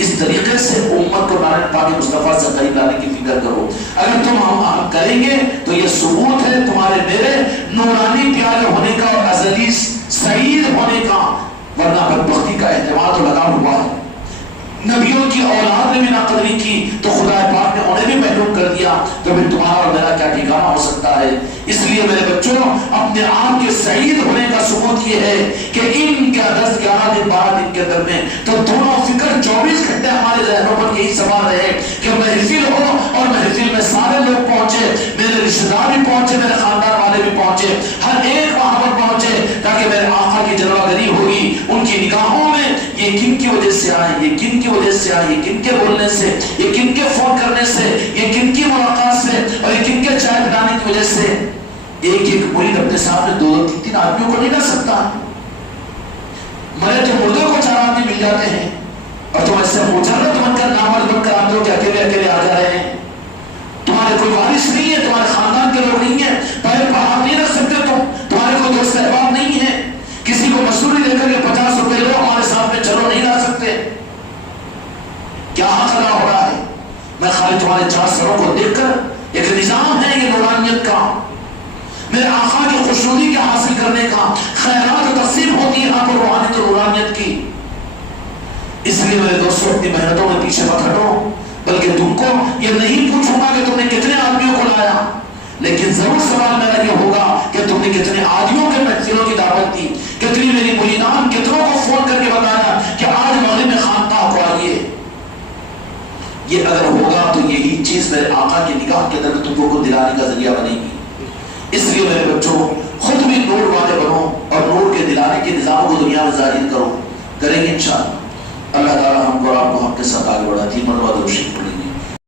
اس طریقے سے امت کو نعرہ پاک مصطفیٰ سے قریب لانے کی فکر کرو. اگر تم ہم کریں گے تو یہ ثبوت ہے تمہارے میرے نورانی پیارے ہونے کا اور ازلی سعید ہونے کا, ورنہ بدبختی کا احتمال تو لگا ہوا ہے. نبیوں کی اولاد نے بھی ناقدری کی تو خدا پاک نے انہیں بھی محروم کر دیا, تو پھر تمہارا اور میرا کیا ٹھکانہ ہو سکتا ہے. اس لیے میرے بچوں, اپنے آپ کے سعید ہونے کا ثبوت یہ ہے کہ ان کا 10 11 دن 12 دن کے اندر میں تو دونوں فکر 24 گھنٹے ہمارے ذہنوں پر یہی سوال رہے کہ محفل ہو اور محفل میں سارے لوگ پہنچے, میرے رشتے دار بھی پہنچے, میرے خاندان والے بھی پہنچے, ہر ایک وہاں پر پہنچے, تاکہ میرے آقا کی جلوہ گری ہوگی ان کی نگاہوں میں. یہ کن کی وجہ سے آئے, یہ کن کی وجہ سے آئے, یہ کن کے بولنے سے, یہ کن کے فون کرنے سے, یہ کن کی ملاقات سے, اور یہ کن کے چائے پلانے کی وجہ سے. ایک ایک مرید اپنے سامنے 2 2 3 3 آدمیوں کو نہیں کر سکتا. مرے تو مردوں کو 4 آدمی مل جاتے ہیں, اور تم ایسے مجرد بن کر نامرد بن کر آتے ہو کہ اکیلے اکیلے آ جا رہے ہیں. تمہارے کوئی وارث نہیں ہے, تمہارے خاندان کے لوگ نہیں ہیں, پہلے پہاڑ نہیں رکھ سکتے تم, تمہارے کوئی دوست احباب نہیں ہے, کسی کو مصوری دے کر کے 50 روپے لو ہمارے ساتھ میں چلو نہیں لا سکتے. کیا حق ادا ہو رہا ہے؟ میں خالی تمہارے 4 سروں کو دیکھ کر ایک نظام ہے یہ نورانیت کا, میرے آقا کی خوشنودی کے حاصل کرنے کا, خیرات و تقسیم ہوتی ہے یہاں پر روحانیت و نورانیت کی. اس لیے میرے دوستوں, اپنی محنتوں میں پیچھے مت ہٹو, بلکہ تم کو یہ نہیں پوچھوں گا کہ تم نے کتنے آدمیوں کو لایا, لیکن ضرور سوال میرا یہ ہوگا کہ تم نے کتنے آدمیوں کے محفلوں کی دعوت دی, کتنی میری مریدان کتنوں کو فون کر کے بتایا کہ آج مغرب میں خانقاہ کو آئیے. یہ اگر ہوگا تو یہی چیز میرے آقا کی نگاہ کے اندر تم کو دلانے کا ذریعہ بنے گی. اس لیے میرے بچوں, خود بھی نور والے بنو اور نور کے دلانے کے نظام کو دنیا میں ظاہر کرو. کریں گے انشاءاللہ. اللہ تعالی ہم کو اور آپ کو حق کے ساتھ آگے بڑھاتی مروا دوشی پڑیں گے.